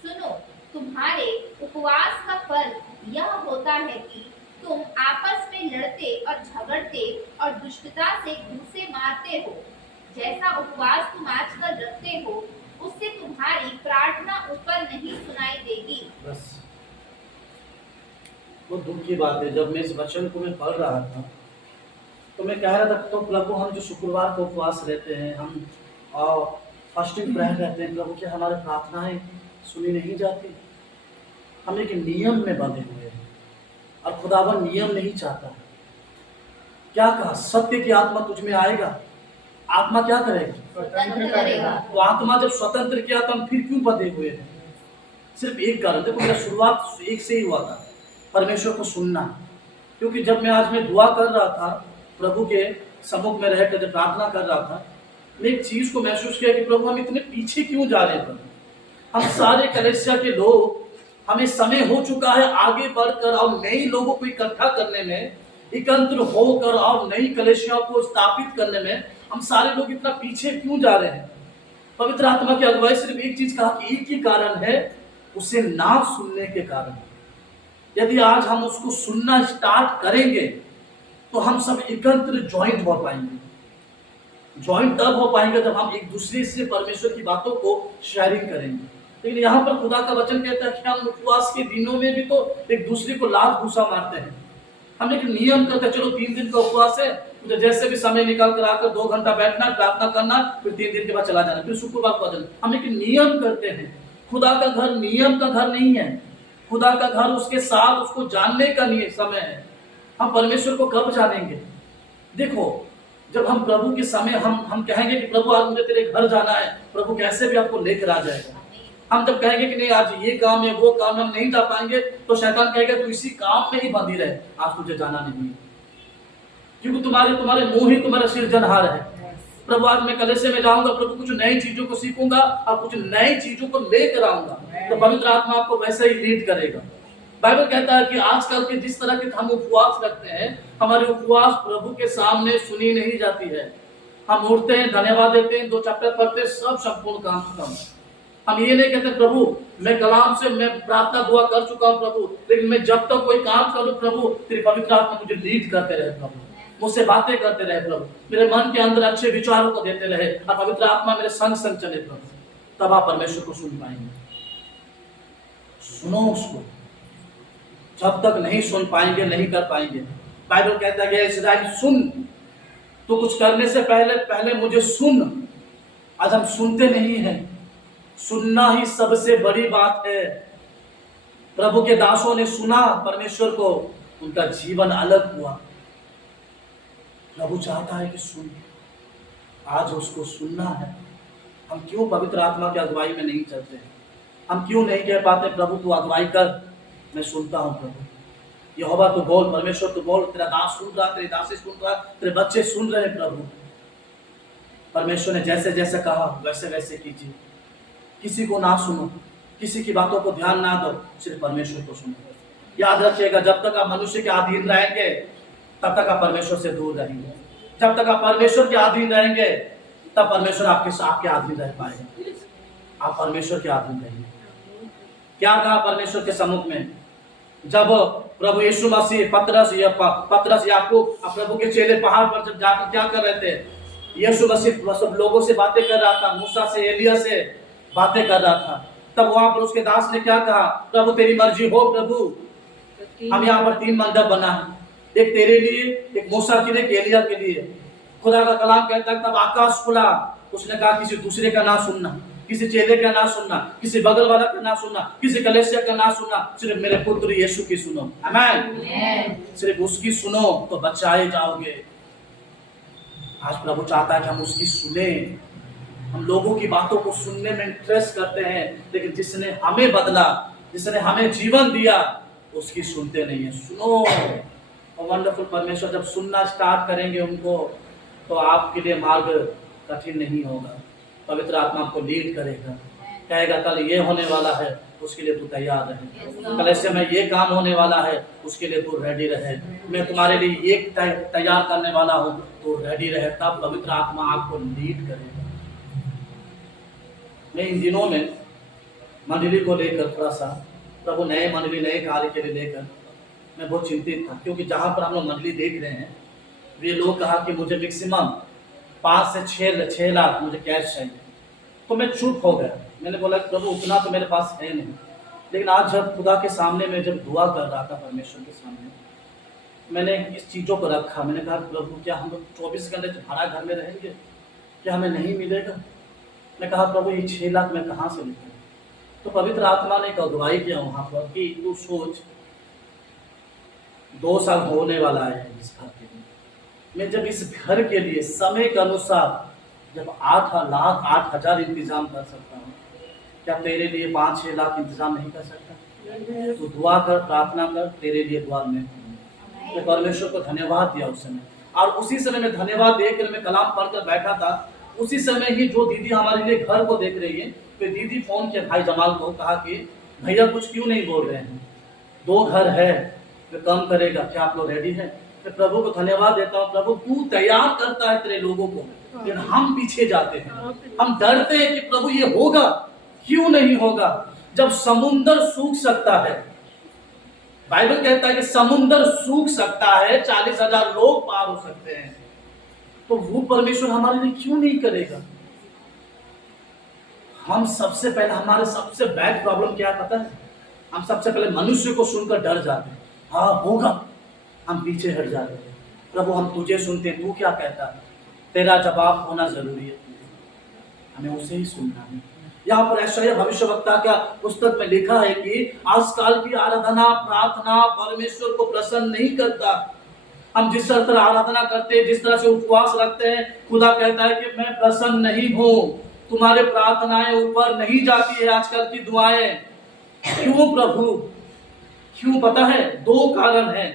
सुनो, तुम्हारे उपवास का फल यह होता है कि तुम आपस में लड़ते और झगड़ते और दुष्टता से घूंसे मारते हो। जैसा उपवास तुम आजकल रखते हो उससे तुम्हारी प्रार्थना ऊपर नहीं सुनाई देगी। बस वो दुख की बात है। जब मैं इस वचन को मैं पढ़ रहा था तो मैं कह रहा था, तो प्रभु हम जो शुक्रवार को उपवास रहते हैं, हम और फास्टिंग प्रेयर रहते हैं, प्रभु क्या हमारी प्रार्थनाएं सुनी नहीं जाती? हम एक नियम में बंधे हुए हैं और खुदावन नियम नहीं चाहता है। क्या कहा? सत्य की आत्मा तुझ में आएगा, आत्मा क्या करेगा? स्वतंत्र करेगा। तो आत्मा जब स्वतंत्र किया तो हम फिर क्यों बंधे हुए हैं? सिर्फ एक कारण। देखो, मेरा शुरुआत एक से ही हुआ था, परमेश्वर को सुनना। क्योंकि जब मैं दुआ कर रहा था, प्रभु के सम्मुख में रहकर जब प्रार्थना कर रहा था, मैं एक चीज को महसूस किया कि प्रभु हम इतने पीछे क्यों जा रहे हैं। प्रभु हम सारे कलीसिया के लोग, हमें समय हो चुका है आगे बढ़कर और नए लोगों को इकट्ठा करने में, एकत्र होकर और नई कलीसिया को स्थापित करने में हम सारे लोग इतना पीछे क्यों जा रहे हैं? पवित्र आत्मा की अगुवाई सिर्फ एक चीज कहा कि एक ही कारण है, उसे ना सुनने के कारण। यदि आज हम उसको सुनना स्टार्ट करेंगे तो हम सब एकत्र ज्वाइंट हो पाएंगे। ज्वाइंट तब हो पाएंगे जब हम एक दूसरे से परमेश्वर की बातों को शेयरिंग करेंगे। लेकिन यहाँ पर खुदा का वचन कहता है कि हम उपवास के दिनों में भी तो एक दूसरे को लात घुसा मारते हैं। हम एक नियम करते हैं, चलो 3 दिन का उपवास है, मुझे जैसे भी समय निकाल कर आकर 2 घंटा बैठना, प्रार्थना करना, फिर 3 दिन के बाद चला जाना, फिर शुक्रवार को आ जाना। हम एक नियम करते हैं। खुदा का घर नियम का घर नहीं है। खुदा का घर उसके साथ उसको जानने का समय है। हम परमेश्वर को कब जानेंगे? देखो, जब हम प्रभु के समय हम कहेंगे कि प्रभु आज मुझे तेरे घर जाना है, प्रभु कैसे भी आपको लेकर आ जाएगा। हम जब कहेंगे कि नहीं आज ये काम है वो काम हम नहीं जा पाएंगे, तो शैतान कहेगा तू इसी काम में ही बंधी रहे, आज तुझे जाना नहीं है, क्योंकि तुम्हारे मुंह ही तुम्हारा सिरजनहार है। प्रभु आज मैं कलीसिया में जाऊंगा, प्रभु कुछ नई चीजों को सीखूंगा और कुछ नई चीजों को लेकर आऊंगा, तो पवित्र आत्मा आपको वैसे ही लीड करेगा। बाइबल कहता है कि आजकल के जिस तरह के हम उपवास रखते हैं, हमारे उपवास प्रभु के सामने सुनी नहीं जाती है। हम उठते हैं, धन्यवाद देते हैं, 2 चैप्टर पढ़ते हैं, सब संपूर्ण काम खत्म। हम ये नहीं कहते प्रभु मैं कलाम से मैं प्रार्थना दुआ कर चुका हूँ प्रभु, लेकिन मैं जब तक कोई काम करूँ प्रभु तेरी पवित्र आत्मा मुझे लीड करते रहे प्रभु, मुझसे बातें करते रहे प्रभु, मेरे मन के अंदर अच्छे विचारों को देते रहे और पवित्र आत्मा मेरे संग संग चले प्रभु, तब आप परमेश्वर को सुन पाएंगे। सुनो उसको, जब तक नहीं सुन पाएंगे नहीं कर पाएंगे। बाइबल कहता है कि इस्राएल सुन, तो कुछ करने से पहले मुझे सुन। आज हम सुनते नहीं हैं। सुनना ही सबसे बड़ी बात है। प्रभु के दासों ने सुना परमेश्वर को, उनका जीवन अलग हुआ। प्रभु चाहता है कि सुन, आज उसको सुनना है। हम क्यों पवित्र आत्मा की अगुवाई में नहीं चलते? हम क्यों नहीं कह पाते प्रभु तू अगुवाई कर, मैं सुनता हूं प्रभु, यहोवा तू बोल, परमेश्वर तू बोल, तेरा दास सुन रहा, तेरी दासी सुन रहा, तेरे बच्चे सुन रहे प्रभु। परमेश्वर ने जैसे जैसे कहा वैसे वैसे कीजिए। किसी को ना सुनो, किसी की बातों को ध्यान ना दो, सिर्फ परमेश्वर को सुनो। याद रखिएगा, जब तक आप मनुष्य के अधीन रहेंगे तब तक आप परमेश्वर से दूर रहेंगे। जब तक आप परमेश्वर के अधीन रहेंगे तब परमेश्वर आपके अधीन रह पाएगा। आप परमेश्वर के अधीन रहेंगे। क्या कहा परमेश्वर के सम्मुख में? जब प्रभु यीशु मसीह पतरस याकूब प्रभु के चेले पहाड़ पर जब जाकर क्या कर रहे थे, यीशु मसीह सब लोगों से बातें कर रहा था, मूसा से एलिया से बातें कर रहा था, तब वहां पर उसके दास ने क्या कहा, प्रभु तेरी मर्जी हो प्रभु। हम यहाँ पर 3 मंडप बना है, एक तेरे लिए, एक मूसा के लिए, एक एलिया के लिए। खुदा का कलाम कहता है तब आकाश खुला, उसने कहा किसी दूसरे का ना सुनना, किसी चेले का ना सुनना, किसी बगल वाला का ना सुनना, किसी कलीसिया का ना सुनना, सिर्फ मेरे पुत्र यीशु की सुनो। आमीन। सिर्फ उसकी सुनो तो बचाए जाओगे। आज प्रभु चाहता है कि हम उसकी सुने। हम लोगों की बातों को सुनने में इंटरेस्ट करते हैं, लेकिन जिसने हमें बदला, जिसने हमें जीवन दिया, उसकी सुनते नहीं है। सुनो। और वंडरफुल परमेश्वर जब सुनना स्टार्ट करेंगे उनको, तो आपके लिए मार्ग कठिन नहीं होगा। पवित्र आत्मा आपको लीड करेगा, कहेगा कल ये होने वाला है, उसके लिए तू तैयार रहे। कल ऐसे में ये काम होने वाला है, उसके लिए तू रेडी रहे। मैं तुम्हारे लिए ये तैयार करने वाला हूँ, तो रेडी रहे। तब पवित्र आत्मा आपको लीड करेगा। मैं इन दिनों में मंडली को लेकर थोड़ा सा, प्रभु नए मंडली नए कार्य के लिए लेकर मैं बहुत चिंतित था, क्योंकि जहाँ पर हम लोग मंडली देख रहे हैं, वे लोग कहा कि मुझे मैक्सिमम 5 से 6 लाख मुझे कैश चाहिए। तो मैं चुप हो गया। मैंने बोला प्रभु उतना तो मेरे पास है नहीं। लेकिन आज जब खुदा के सामने मैं जब दुआ कर रहा था, परमेश्वर के सामने, मैंने इस चीज़ों को रखा। मैंने कहा प्रभु क्या हम लोग 24 घंटे भाड़ा घर में रहेंगे? क्या हमें नहीं मिलेगा? मैं कहा प्रभु ये 6 लाख मैं कहाँ से लेकर? तो पवित्र आत्मा ने एक अगुवाई किया वहाँ पर कि तू सोच, 2 साल होने वाला है इस घर के लिए। मैं जब इस घर के लिए समय के अनुसार जब 8,00,000 इंतजाम कर सकता हूँ, क्या तेरे लिए 5-6 लाख इंतजाम नहीं कर सकता? तो दुआ कर, प्रार्थना कर, तेरे लिए दुआ मैं करूँगा। तो परमेश्वर को धन्यवाद दिया उस समय। और उसी समय में धन्यवाद देकर मैं कलाम पढ़कर बैठा था। उसी समय ही जो दीदी हमारे लिए घर को देख रही है, तो दीदी फोन किया भाई जमाल को, कहा कि भैया कुछ क्यों नहीं बोल रहे हैं, 2 घर है, तो कम करेगा, क्या आप लोग रेडी हैं? मैं प्रभु को धन्यवाद देता हूँ। प्रभु तू तैयार करता है तेरे लोगों को, लेकिन हम पीछे जाते हैं। हम डरते हैं कि प्रभु ये होगा, क्यों नहीं होगा? जब समुंदर सूख सकता है, बाइबल कहता है कि समुंदर सूख सकता है, 40,000 लोग पार हो सकते हैं, तो वो परमेश्वर हमारे लिए क्यों नहीं करेगा? हम सबसे पहले, हमारे सबसे बैड प्रॉब्लम क्या पता है? हम सबसे पहले मनुष्य को सुनकर डर जाते हैं। हाँ होगा, हम पीछे हट जाते हैं। प्रभु हम तुझे सुनते हैं, तू क्या कहता है? तेरा जवाब होना जरूरी है, हमें उसे ही सुनना है। यहाँ पर यशायाह भविष्यवक्ता का पुस्तक में लिखा है कि आजकल की आराधना प्रार्थना परमेश्वर को प्रसन्न नहीं करता। हम जिस तरह आराधना करते हैं, जिस तरह से उपवास रखते हैं, खुदा कहता है कि मैं प्रसन्न नहीं हूँ, तुम्हारे प्रार्थनाएं ऊपर नहीं जाती है आजकल की दुआएं। क्यों प्रभु? क्यों पता है? 2 कारण है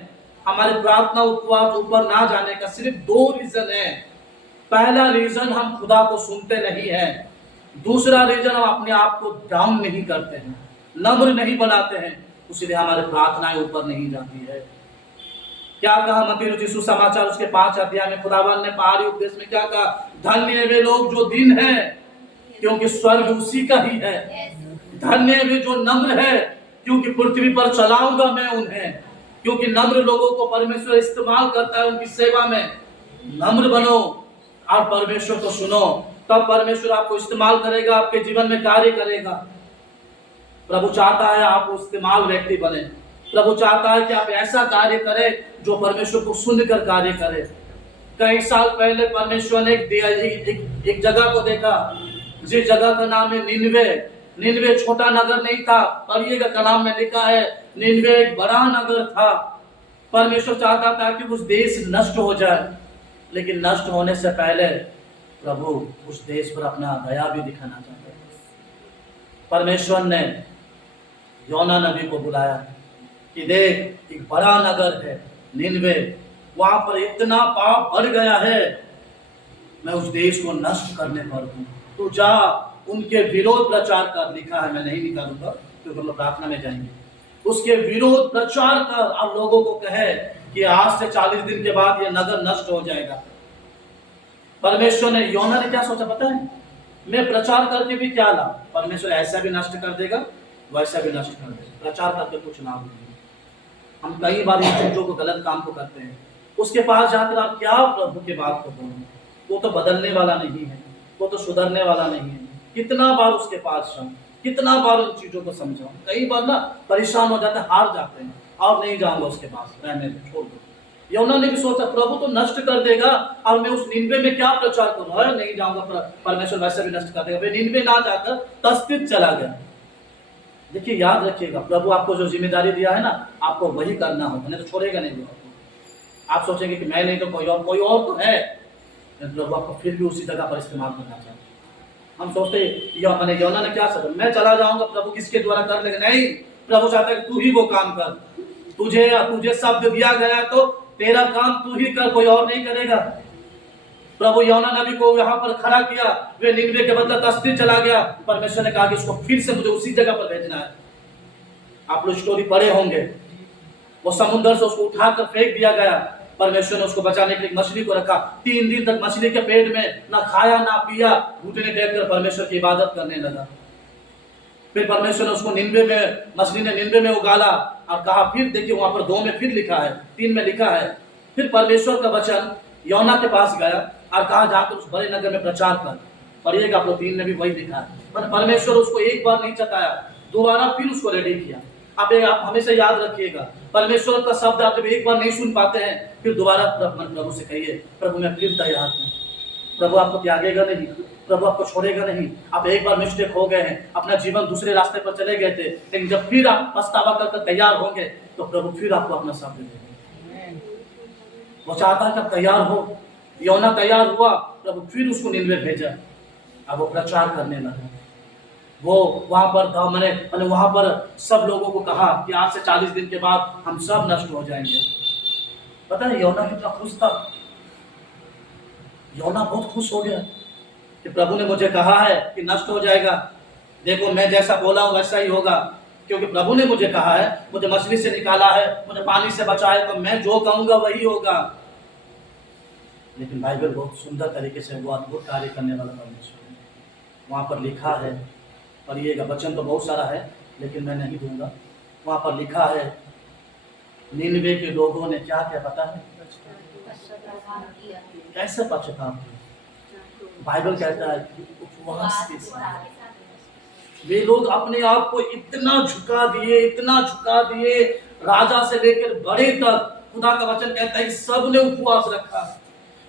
हमारे प्रार्थना उपवास ऊपर ना जाने का। सिर्फ 2 रीजन है। पहला रीजन, हम खुदा को सुनते नहीं है। दूसरा रीजन, हम अपने आप को डाउन नहीं करते हैं, नम्र नहीं बनाते हैं, इसलिए हमारे प्रार्थनाएं ऊपर नहीं जाती है। क्या कहा मत्ती रचित सुसमाचार उसके 5 अध्याय में खुदावन ने पहाड़ी उपदेश में क्या कहा? धन्य है वे लोग जो दीन है, क्योंकि स्वर्ग उसी का ही है। धन्य है वे जो नम्र है, क्योंकि पृथ्वी पर चलाऊंगा मैं उन्हें। क्योंकि नम्र लोगों को परमेश्वर इस्तेमाल करता है उनकी सेवा में। नम्र बनो और परमेश्वर को सुनो, तब परमेश्वर आपको इस्तेमाल करेगा, आपके जीवन में कार्य करेगा। प्रभु चाहता है आप इस्तेमाल व्यक्ति बने। प्रभु चाहता है कि आप ऐसा कार्य करें जो परमेश्वर को सुनकर कार्य करें। कई साल पहले परमेश्वर ने एक जगह को देखा, जिस जगह का नाम है निनवे। निनवे छोटा नगर नहीं था, पढ़िएगा कलाम में लिखा है निनवे एक बड़ा नगर था। परमेश्वर चाहता था कि उस देश नष्ट हो जाए, लेकिन नष्ट होने से पहले प्रभु उस देश पर अपना दया भी दिखाना चाहते हैं। परमेश्वर ने योना नबी को बुलाया कि देख एक बड़ा नगर है निनवे, वहां पर इतना पाप बढ़ गया है, मैं उस देश को नष्ट करने पर हूँ, तो जा उनके विरोध प्रचार कर। लिखा है, मैं नहीं निकालूंगा क्योंकि हम लोग प्रार्थना में जाएंगे। उसके विरोध प्रचार कर और लोगों को कहे कि आज से 40 दिन के बाद यह नगर नष्ट हो जाएगा। परमेश्वर ने, योना ने क्या सोचा पता है? मैं प्रचार करके भी क्या लाभ? परमेश्वर ऐसा भी नष्ट कर देगा, वैसा भी नष्ट कर देगा, प्रचार करके कुछ लाभ नहीं। हम कई बार इन चीजों को, गलत काम को करते हैं। उसके पास जाकर आप क्या प्रभु के बात को बोलें? वो तो बदलने वाला नहीं है, वो तो सुधरने वाला नहीं है। कितना बार उसके पास जाऊं, कितना बार उन चीजों को समझाऊं, कई बार ना परेशान हो जाते हैं, हार जाते हैं और नहीं जाऊंगा उसके पास, रहने दो, छोड़ दो। योना ने भी सोचा प्रभु तो नष्ट कर देगा और मैं उस निन्वे में क्या प्रचार करूँ, अरे नहीं जाऊंगा, परमेश्वर वैसे भी नष्ट कर देगा। वे निन्वे ना जाकर तस्तीत चला गया। देखिए याद रखिएगा, प्रभु आपको जो जिम्मेदारी दिया है ना, आपको वही करना होगा, नहीं तो छोड़ेगा नहीं वो आपको। आप सोचेंगे कि मैं नहीं तो कोई और तो है, लेकिन प्रभु आपको फिर भी उसी जगह पर इस्तेमाल करना चाहते हैं। हम सोचते मैंने योना ने क्या सोचा, मैं चला जाऊंगा, प्रभु किसके द्वारा कर लेगा। नहीं, प्रभु चाहता है कि तू ही वो काम कर, तुझे शब्द दिया गया तो तेरा काम तू ही कर, कोई और नहीं करेगा। प्रभु योना नबी को यहाँ पर खड़ा किया, वे निन्वे के बदले तस्तीर चला गया। परमेश्वर ने कहा कि इसको फिर से मुझे उसी जगह पर भेजना है। आप लोग स्टोरी पढ़े होंगे, वो समुद्र से उसको उठाकर फेंक दिया गया। परमेश्वर ने उसको बचाने के लिए मछली को रखा। 3 दिन तक मछली के पेट में ना खाया ना पिया, घुटने टेक कर परमेश्वर की इबादत करने लगा। फिर परमेश्वर ने उसको मछली ने निन्वे में उगाला और कहा, फिर देखिए वहां पर 2 में फिर लिखा है, 3 में लिखा है, फिर परमेश्वर का वचन योना के पास गया और कहा जाकर उस बड़े नगर में प्रचार कर। पढ़िएगा आप लोग, 3 में भी वही लिखा है। परमेश्वर उसको एक बार नहीं चताया, दोबारा फिर उसको रेडी किया। आप हमेशा याद रखिएगा, परमेश्वर का शब्द आप जब एक बार नहीं सुन पाते हैं, फिर दोबारा प्रभु से कहिए, प्रभु मैं फिर तैयार हूँ। प्रभु आपको त्यागेगा नहीं, प्रभु आपको छोड़ेगा नहीं। आप एक बार मिस्टेक हो गए हैं, अपना जीवन दूसरे रास्ते पर चले गए थे, लेकिन जब फिर आप पछतावा कर तैयार होंगे तो प्रभु फिर आपको अपना शब्द देंगे। वो चाहता है कि आप तैयार हो। योना तैयार हुआ, प्रभु फिर उसको निन्वे भेजा। अब वो प्रचार करने लगा। वो वहां पर मैंने वहां पर सब लोगों को कहा कि आज से 40 दिन के बाद हम सब नष्ट हो जाएंगे। पता है योना कितना खुश था। योना बहुत खुश हो गया कि प्रभु ने मुझे कहा है कि नष्ट हो जाएगा, देखो मैं जैसा बोला हूं वैसा ही होगा, क्योंकि प्रभु ने मुझे कहा है, मुझे मछली से निकाला है, मुझे पानी से बचाया, तो मैं जो कहूंगा वही होगा। लेकिन बाइबल बहुत सुंदर तरीके से वो अद्भुत कार्य करने वाला परमेश्वर है। वहां पर लिखा है, पढ़िएगा, वचन तो बहुत सारा है लेकिन मैं नहीं दूंगा। वहां पर लिखा है, निन्वे के लोगों ने क्या क्या पता है, कैसे पश्चाताप किया। बाइबल कहता है कि उपवास के साथ वे लोग अपने आप को इतना झुका दिए, राजा से लेकर बड़े तक। खुदा का वचन कहता है कि सब ने उपवास रखा,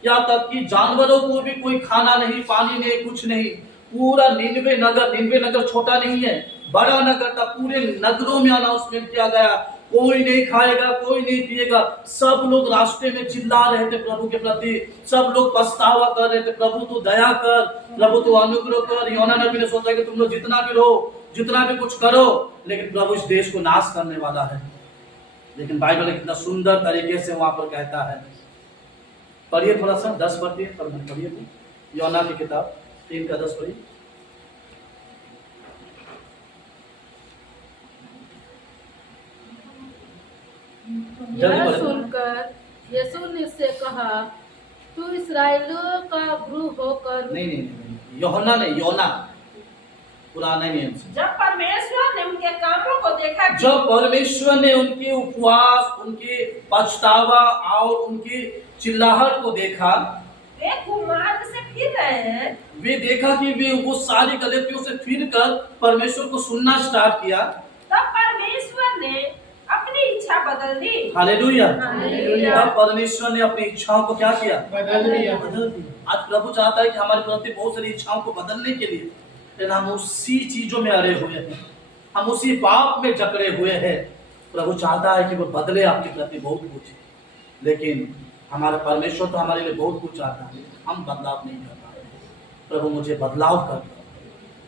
यहाँ तक कि जानवरों को भी कोई खाना नहीं, पानी नहीं, कुछ नहीं। पूरा निन्वे नगर छोटा नहीं है, बड़ा नगर था। पूरे नगरों में अनाउंसमेंट किया गया, कोई नहीं खाएगा, कोई नहीं पिएगा। सब लोग रास्ते में चिल्ला रहे थे प्रभु के प्रति, सब लोग पछतावा कर रहे थे, प्रभु तू दया कर, प्रभु तू अनुग्रह कर। योना नबी ने सोचा कि तुम लोग जितना भी रहो, जितना भी कुछ करो, लेकिन प्रभु इस देश को नाश करने वाला है। लेकिन बाइबल कितना सुंदर तरीके से वहां पर कहता है। पढ़िए थोड़ा सा 10 पढ़िए, योना की किताब 3 का 10 पढ़िए। यह सुनकर यीशु ने उससे कहा, तू इसराइलियों का गुरु होकर। नहीं, योना नहीं, योना पुराने नियम से। जब परमेश्वर ने उनके कामों को देखा, जब परमेश्वर ने उनके उपवास, उनके पछतावा और उनकी चिल्लाहट को देखा, वे कुमार्ग से फिर रहे हैं। वे देखा कि वे वो सारी गलतियों से फिर कर परमेश्वर को सुनना स्टार्ट किया, तब परमेश्वर ने अपनी इच्छा बदल दी। हालेलुया। हालेलुया। तब परमेश्वर ने अपनी इच्छाओं को क्या किया, बदल दिया। आज प्रभु चाहता है कि हमारे प्रति बहुत सारी इच्छाओं को बदलने के लिए, लेकिन हम उसी चीजों में अड़े हुए हैं, हम उसी पाप में जकड़े हुए हैं। प्रभु चाहता है कि वो बदले आपके प्रति बहुत कुछ, लेकिन हमारा परमेश्वर तो हमारे लिए बहुत कुछ चाहता है, हम बदलाव नहीं कर पा रहे। प्रभु मुझे बदलाव कर,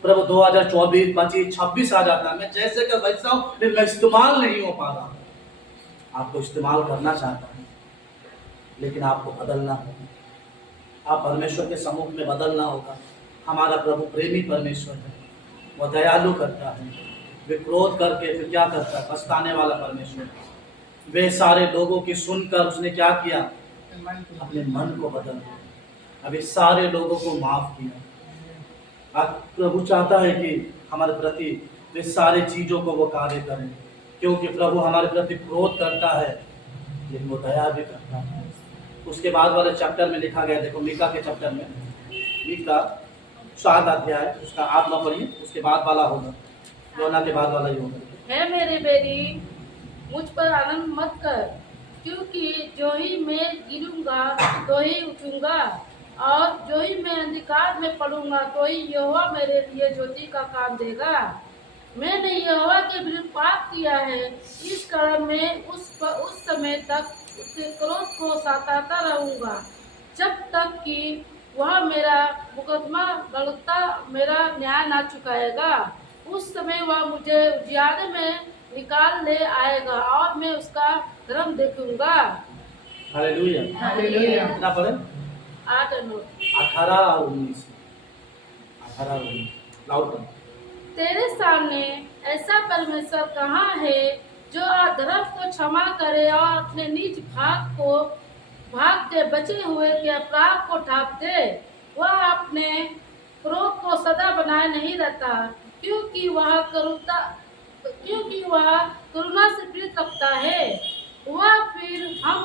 प्रभु 2024, 25, 26 आ जाता है, मैं जैसे का वैसा हूं, लेकिन मैं इस्तेमाल नहीं हो पा रहा। आपको इस्तेमाल करना चाहता है, लेकिन आपको बदलना होगा। आप परमेश्वर के सम्मुख में बदलना होगा। हमारा प्रभु प्रेमी परमेश्वर है, वो दयालु करता है, वे क्रोध करके फिर क्या करता है, पछताने वाला परमेश्वर। वे सारे लोगों की सुनकर उसने क्या किया, अपने मन को बदल दिया, अभी सारे लोगों को माफ किया। आज प्रभु चाहता है कि हमारे प्रति वे सारे चीजों को वो कार्य करें, क्योंकि प्रभु हमारे प्रति क्रोध करता है लेकिन वो दया भी करता है। उसके बाद वाले चैप्टर में लिखा गया, देखो मीका के चैप्टर में, मीका 7 अध्याय उसका 8 न पढ़िए, उसके बाद वाला होगा, योना के बाद वाला ही होगा। हे मेरे बेटी, मुझ पर आनंद मत कर, क्योंकि जो ही मैं गिरूंगा तो ही उठूंगा, और जो ही मैं अंधकार में पड़ूंगा तो ही यहोवा मेरे लिए ज्योति का काम देगा। मैंने यहोवा के विरुद्ध पाप किया है, इस कारण मैं उस समय तक उसके क्रोध को सताता रहूंगा, जब तक कि वह मेरा मुकदमा लड़ता मेरा न्याय ना चुकाएगा। उस समय वह मुझे उजियारे में निकाल ले आएगा और मैं उसका धर्म देखूंगा। हालेलुया। हालेलुया। कितना पढ़े? 8 और 9। 18 और 19। 18 और 19 लाउड पढ़ो। तेरे सामने ऐसा परमेश्वर कहाँ है जो अधर्म को क्षमा करे और अपने निज भाग के बचे हुए के अपराध को ढांप दे। वह अपने क्रोध को सदा बनाए नहीं रहता, क्योंकि वह करुणा से प्रीत रखता है। वह फिर हम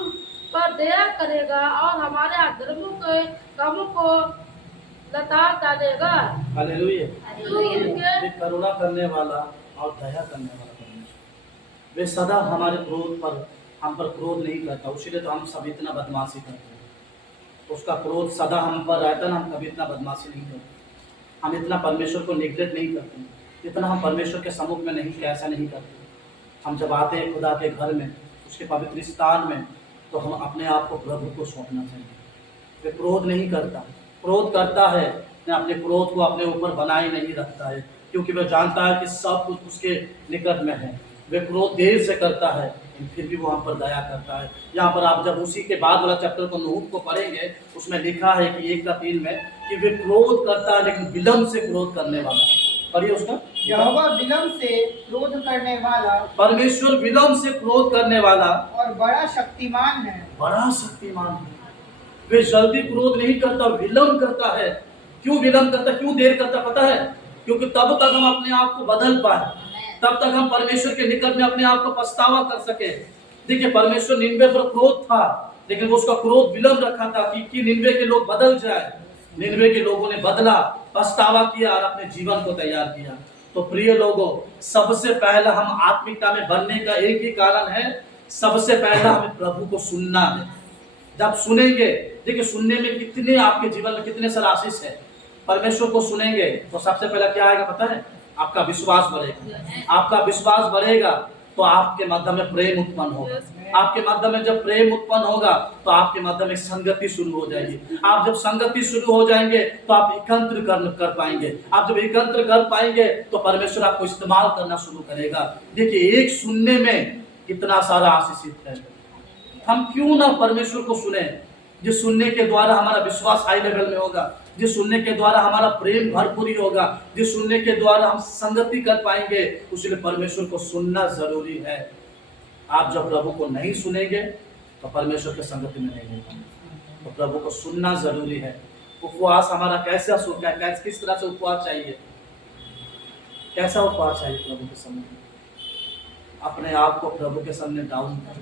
पर दया करेगा और हमारे अधर्मों के कामों को लताड़ डालेगा। हालेलुया। तू उनके वे करुणा करने वाला और दया करने वाला परमेश्वर, वे सदा हमारे क्रोध पर हम पर क्रोध नहीं करता, उसीलिए तो हम सब इतना बदमाशी करते हैं। उसका क्रोध सदा हम पर रहता ना, हम कभी इतना बदमाशी नहीं करते, हम इतना परमेश्वर को निग्लेक्ट नहीं करते, इतना हम परमेश्वर के सम्मुख में नहीं कैसा नहीं करते। हम जब आते हैं खुदा के घर में, उसके पवित्र स्थान में, तो हम अपने आप को प्रभु को सौंपना चाहिए। वे क्रोध नहीं करता, क्रोध करता है मैं अपने क्रोध को अपने ऊपर बनाए नहीं रखता है, क्योंकि वह जानता है कि सब कुछ उसके निकट में है। वे क्रोध देर से करता है, लेकिन फिर भी वो हम पर दया करता है। यहाँ पर आप जब उसी के बाद वाला चैप्टर को नूह को पढ़ेंगे, उसमें लिखा है कि 1:3 में कि वे क्रोध करता है लेकिन विलम्ब से क्रोध करने वाला। पढ़िए उसका। यहोवा विलम्ब से क्रोध करने वाला परमेश्वर विलम्ब से क्रोध करने वाला और बड़ा शक्तिमान है। बड़ा शक्तिमान है। वे जल्दी क्रोध नहीं करता, विलम्ब करता है। क्यों विलम्ब करता, क्यों देर करता पता है? क्योंकि तब तक हम अपने आप को बदल पाए, तब तक हम परमेश्वर के निकट में अपने आप को पछतावा कर सके। देखिए परमेश्वर निन्वे पर क्रोध था, लेकिन वो उसका क्रोध विलम्ब रखा था कि निन्वे के लोग बदल जाए। निन्वे के लोगों ने बदला, पछतावा किया और अपने जीवन को तैयार किया। तो प्रिय लोगों, सबसे पहला हम आत्मिकता में बढ़ने का एक ही कारण है, सबसे पहला हमें प्रभु को सुनना है। जब सुनेंगे, देखिए सुनने में कितने आपके जीवन में कितने सारे आशीष है। परमेश्वर को सुनेंगे तो सबसे पहला क्या आएगा पता है? आपका विश्वास बढ़ेगा। आपका विश्वास बढ़ेगा तो आपके मध्य में प्रेम उत्पन्न होगा। आपके मध्य में जब प्रेम उत्पन्न होगा तो आपके मध्य में संगति शुरू हो जाएगी। आप जब संगति शुरू हो जाएंगे तो आप एकत्र कर पाएंगे। आप जब एकत्र कर पाएंगे तो परमेश्वर आपको इस्तेमाल करना शुरू करेगा। देखिए एक सुनने में कितना सारा आशीषित है। हम क्यों ना परमेश्वर को सुने, जिस सुनने के द्वारा हमारा विश्वास हाई लेवल में होगा, जिस सुनने के द्वारा हमारा प्रेम भरपूरी होगा, जिस सुनने के द्वारा हम संगति कर पाएंगे। उसलिए परमेश्वर को सुनना जरूरी है। आप जब प्रभु को नहीं सुनेंगे तो परमेश्वर के संगति में नहीं होगा। तो प्रभु को सुनना जरूरी है। उपवास हमारा कैसा किस तरह से उपवास चाहिए, कैसा उपवास चाहिए प्रभु के सामने? अपने आप को प्रभु के सामने डाउन कर,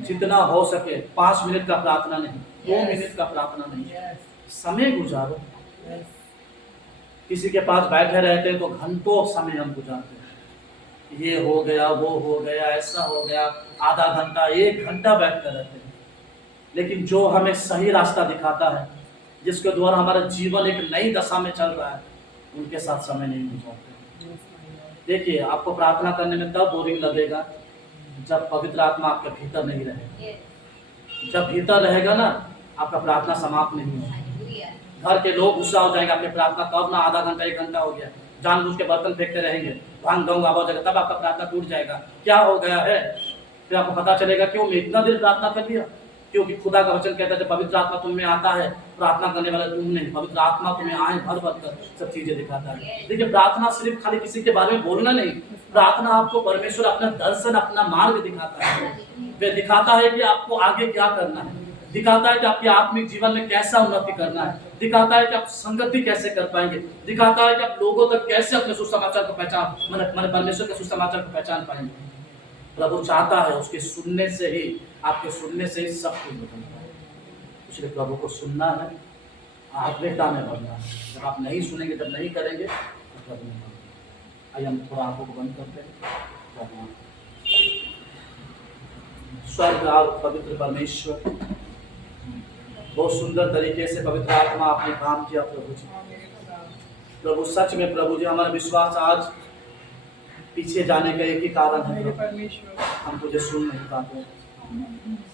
जितना हो सके 5 मिनट का प्रार्थना नहीं, 2 मिनट का प्रार्थना नहीं, समय गुजारो। किसी के पास बैठे रहते हैं तो घंटों समय हम गुजारते हैं, ये हो गया वो हो गया ऐसा हो गया, आधा घंटा 1 घंटा बैठ कर रहते हैं। लेकिन जो हमें सही रास्ता दिखाता है, जिसके द्वारा हमारा जीवन एक नई दशा में चल रहा है, उनके साथ समय नहीं गुजारते। देखिए आपको प्रार्थना करने में तब बोरिंग लगेगा जब पवित्र आत्मा आपके भीतर नहीं रहेगा। जब भीतर रहेगा ना, आपका प्रार्थना समाप्त नहीं होगा। घर के लोग गुस्सा हो जाएंगे, आपकी प्रार्थना कब ना आधा घंटा 1 घंटा हो गया, जानबूझ के बर्तन फेंकते रहेंगे, भांग दंग आवाज आएगा, तब आपका प्रार्थना टूट जाएगा। क्या हो गया है? फिर आपको पता चलेगा क्यों मैं इतना देर प्रार्थना कर लिया। क्योंकि खुदा का वचन कहता है जब पवित्र आत्मा तुम में आता है, प्रार्थना करने वाला तुम नहीं, पवित्र आत्मा तुम्हें आए भर भर कर सब चीजें दिखाता है। देखिए प्रार्थना सिर्फ खाली किसी के बारे में बोलना नहीं, प्रार्थना आपको परमेश्वर अपना दर्शन, अपना मार्ग दिखाता है। वे दिखाता है कि आपको आगे क्या करना है, दिखाता है कि आपके आत्मिक जीवन में कैसा उन्नति करना है, दिखाता है कि आप संगति कैसे कर पाएंगे, दिखाता है कि आप लोगों तक कैसे अपने सुसमाचार को पहचान मैंने परमेश्वर के सुसमाचार को पहचान पाएंगे। प्रभु चाहता है उसके सुनने से ही, आपके सुनने से ही सब कुछ बदलता है। इसलिए प्रभु को सुनना है, आत्मिकता में बढ़ना है। जब आप नहीं सुनेंगे, जब नहीं करेंगे तो प्रभु नहीं बढ़ेगा। आइए हम थोड़ा आंखों को बंद करते हैं। स्वर्ग और पवित्र परमेश्वर, बहुत सुंदर तरीके से पवित्र आत्मा आपने काम किया प्रभु जी। प्रभु सच में प्रभु जी हमारा विश्वास आज पीछे जाने का एक ही कारण है मेरे प्रभु, परमेश्वर, हम तुझे सुन नहीं पाते।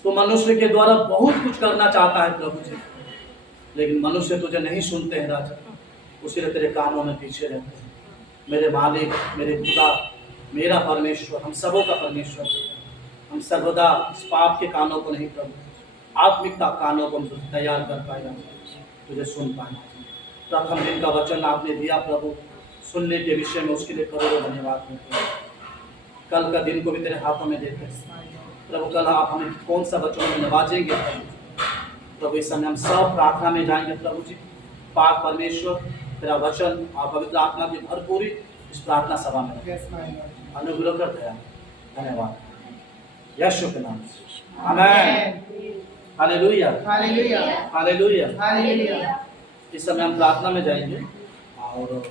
तो मनुष्य के द्वारा बहुत कुछ करना चाहता है प्रभु जी, लेकिन मनुष्य तुझे नहीं सुनते हैं राजा, उसीलिए तेरे कामों में पीछे रहते हैं। मेरे मालिक, मेरे खुदा, मेरा परमेश्वर, हम सबों का परमेश्वर, हम सर्वदा इस पाप के कानों को नहीं प्रभु, आत्मिकता कानों को हम तैयार कर पाएगा, तुझे सुन पाएगा। प्रथम दिन का वचन आपने दिया प्रभु, सुनने के विषय में, उसके लिए करोड़ों धन्यवाद करते हैं। कल का दिन को भी तेरे हाथों में देते हैं प्रभु। कल आप हमें कौन सा वचन में नवाजेंगे प्रभु, इस समय हम सब प्रार्थना में जाएंगे प्रभु जी। पाक परमेश्वर, तेरा वचन और पवित्र आत्मा की भरपूरी इस प्रार्थना सभा में Yes, my Lord. अनुग्रह कर दया। धन्यवाद यीशु के नाम से, आमीन। Hallelujah, Hallelujah. हालेलुया। Hallelujah. इस समय हम प्रार्थना में जाएंगे और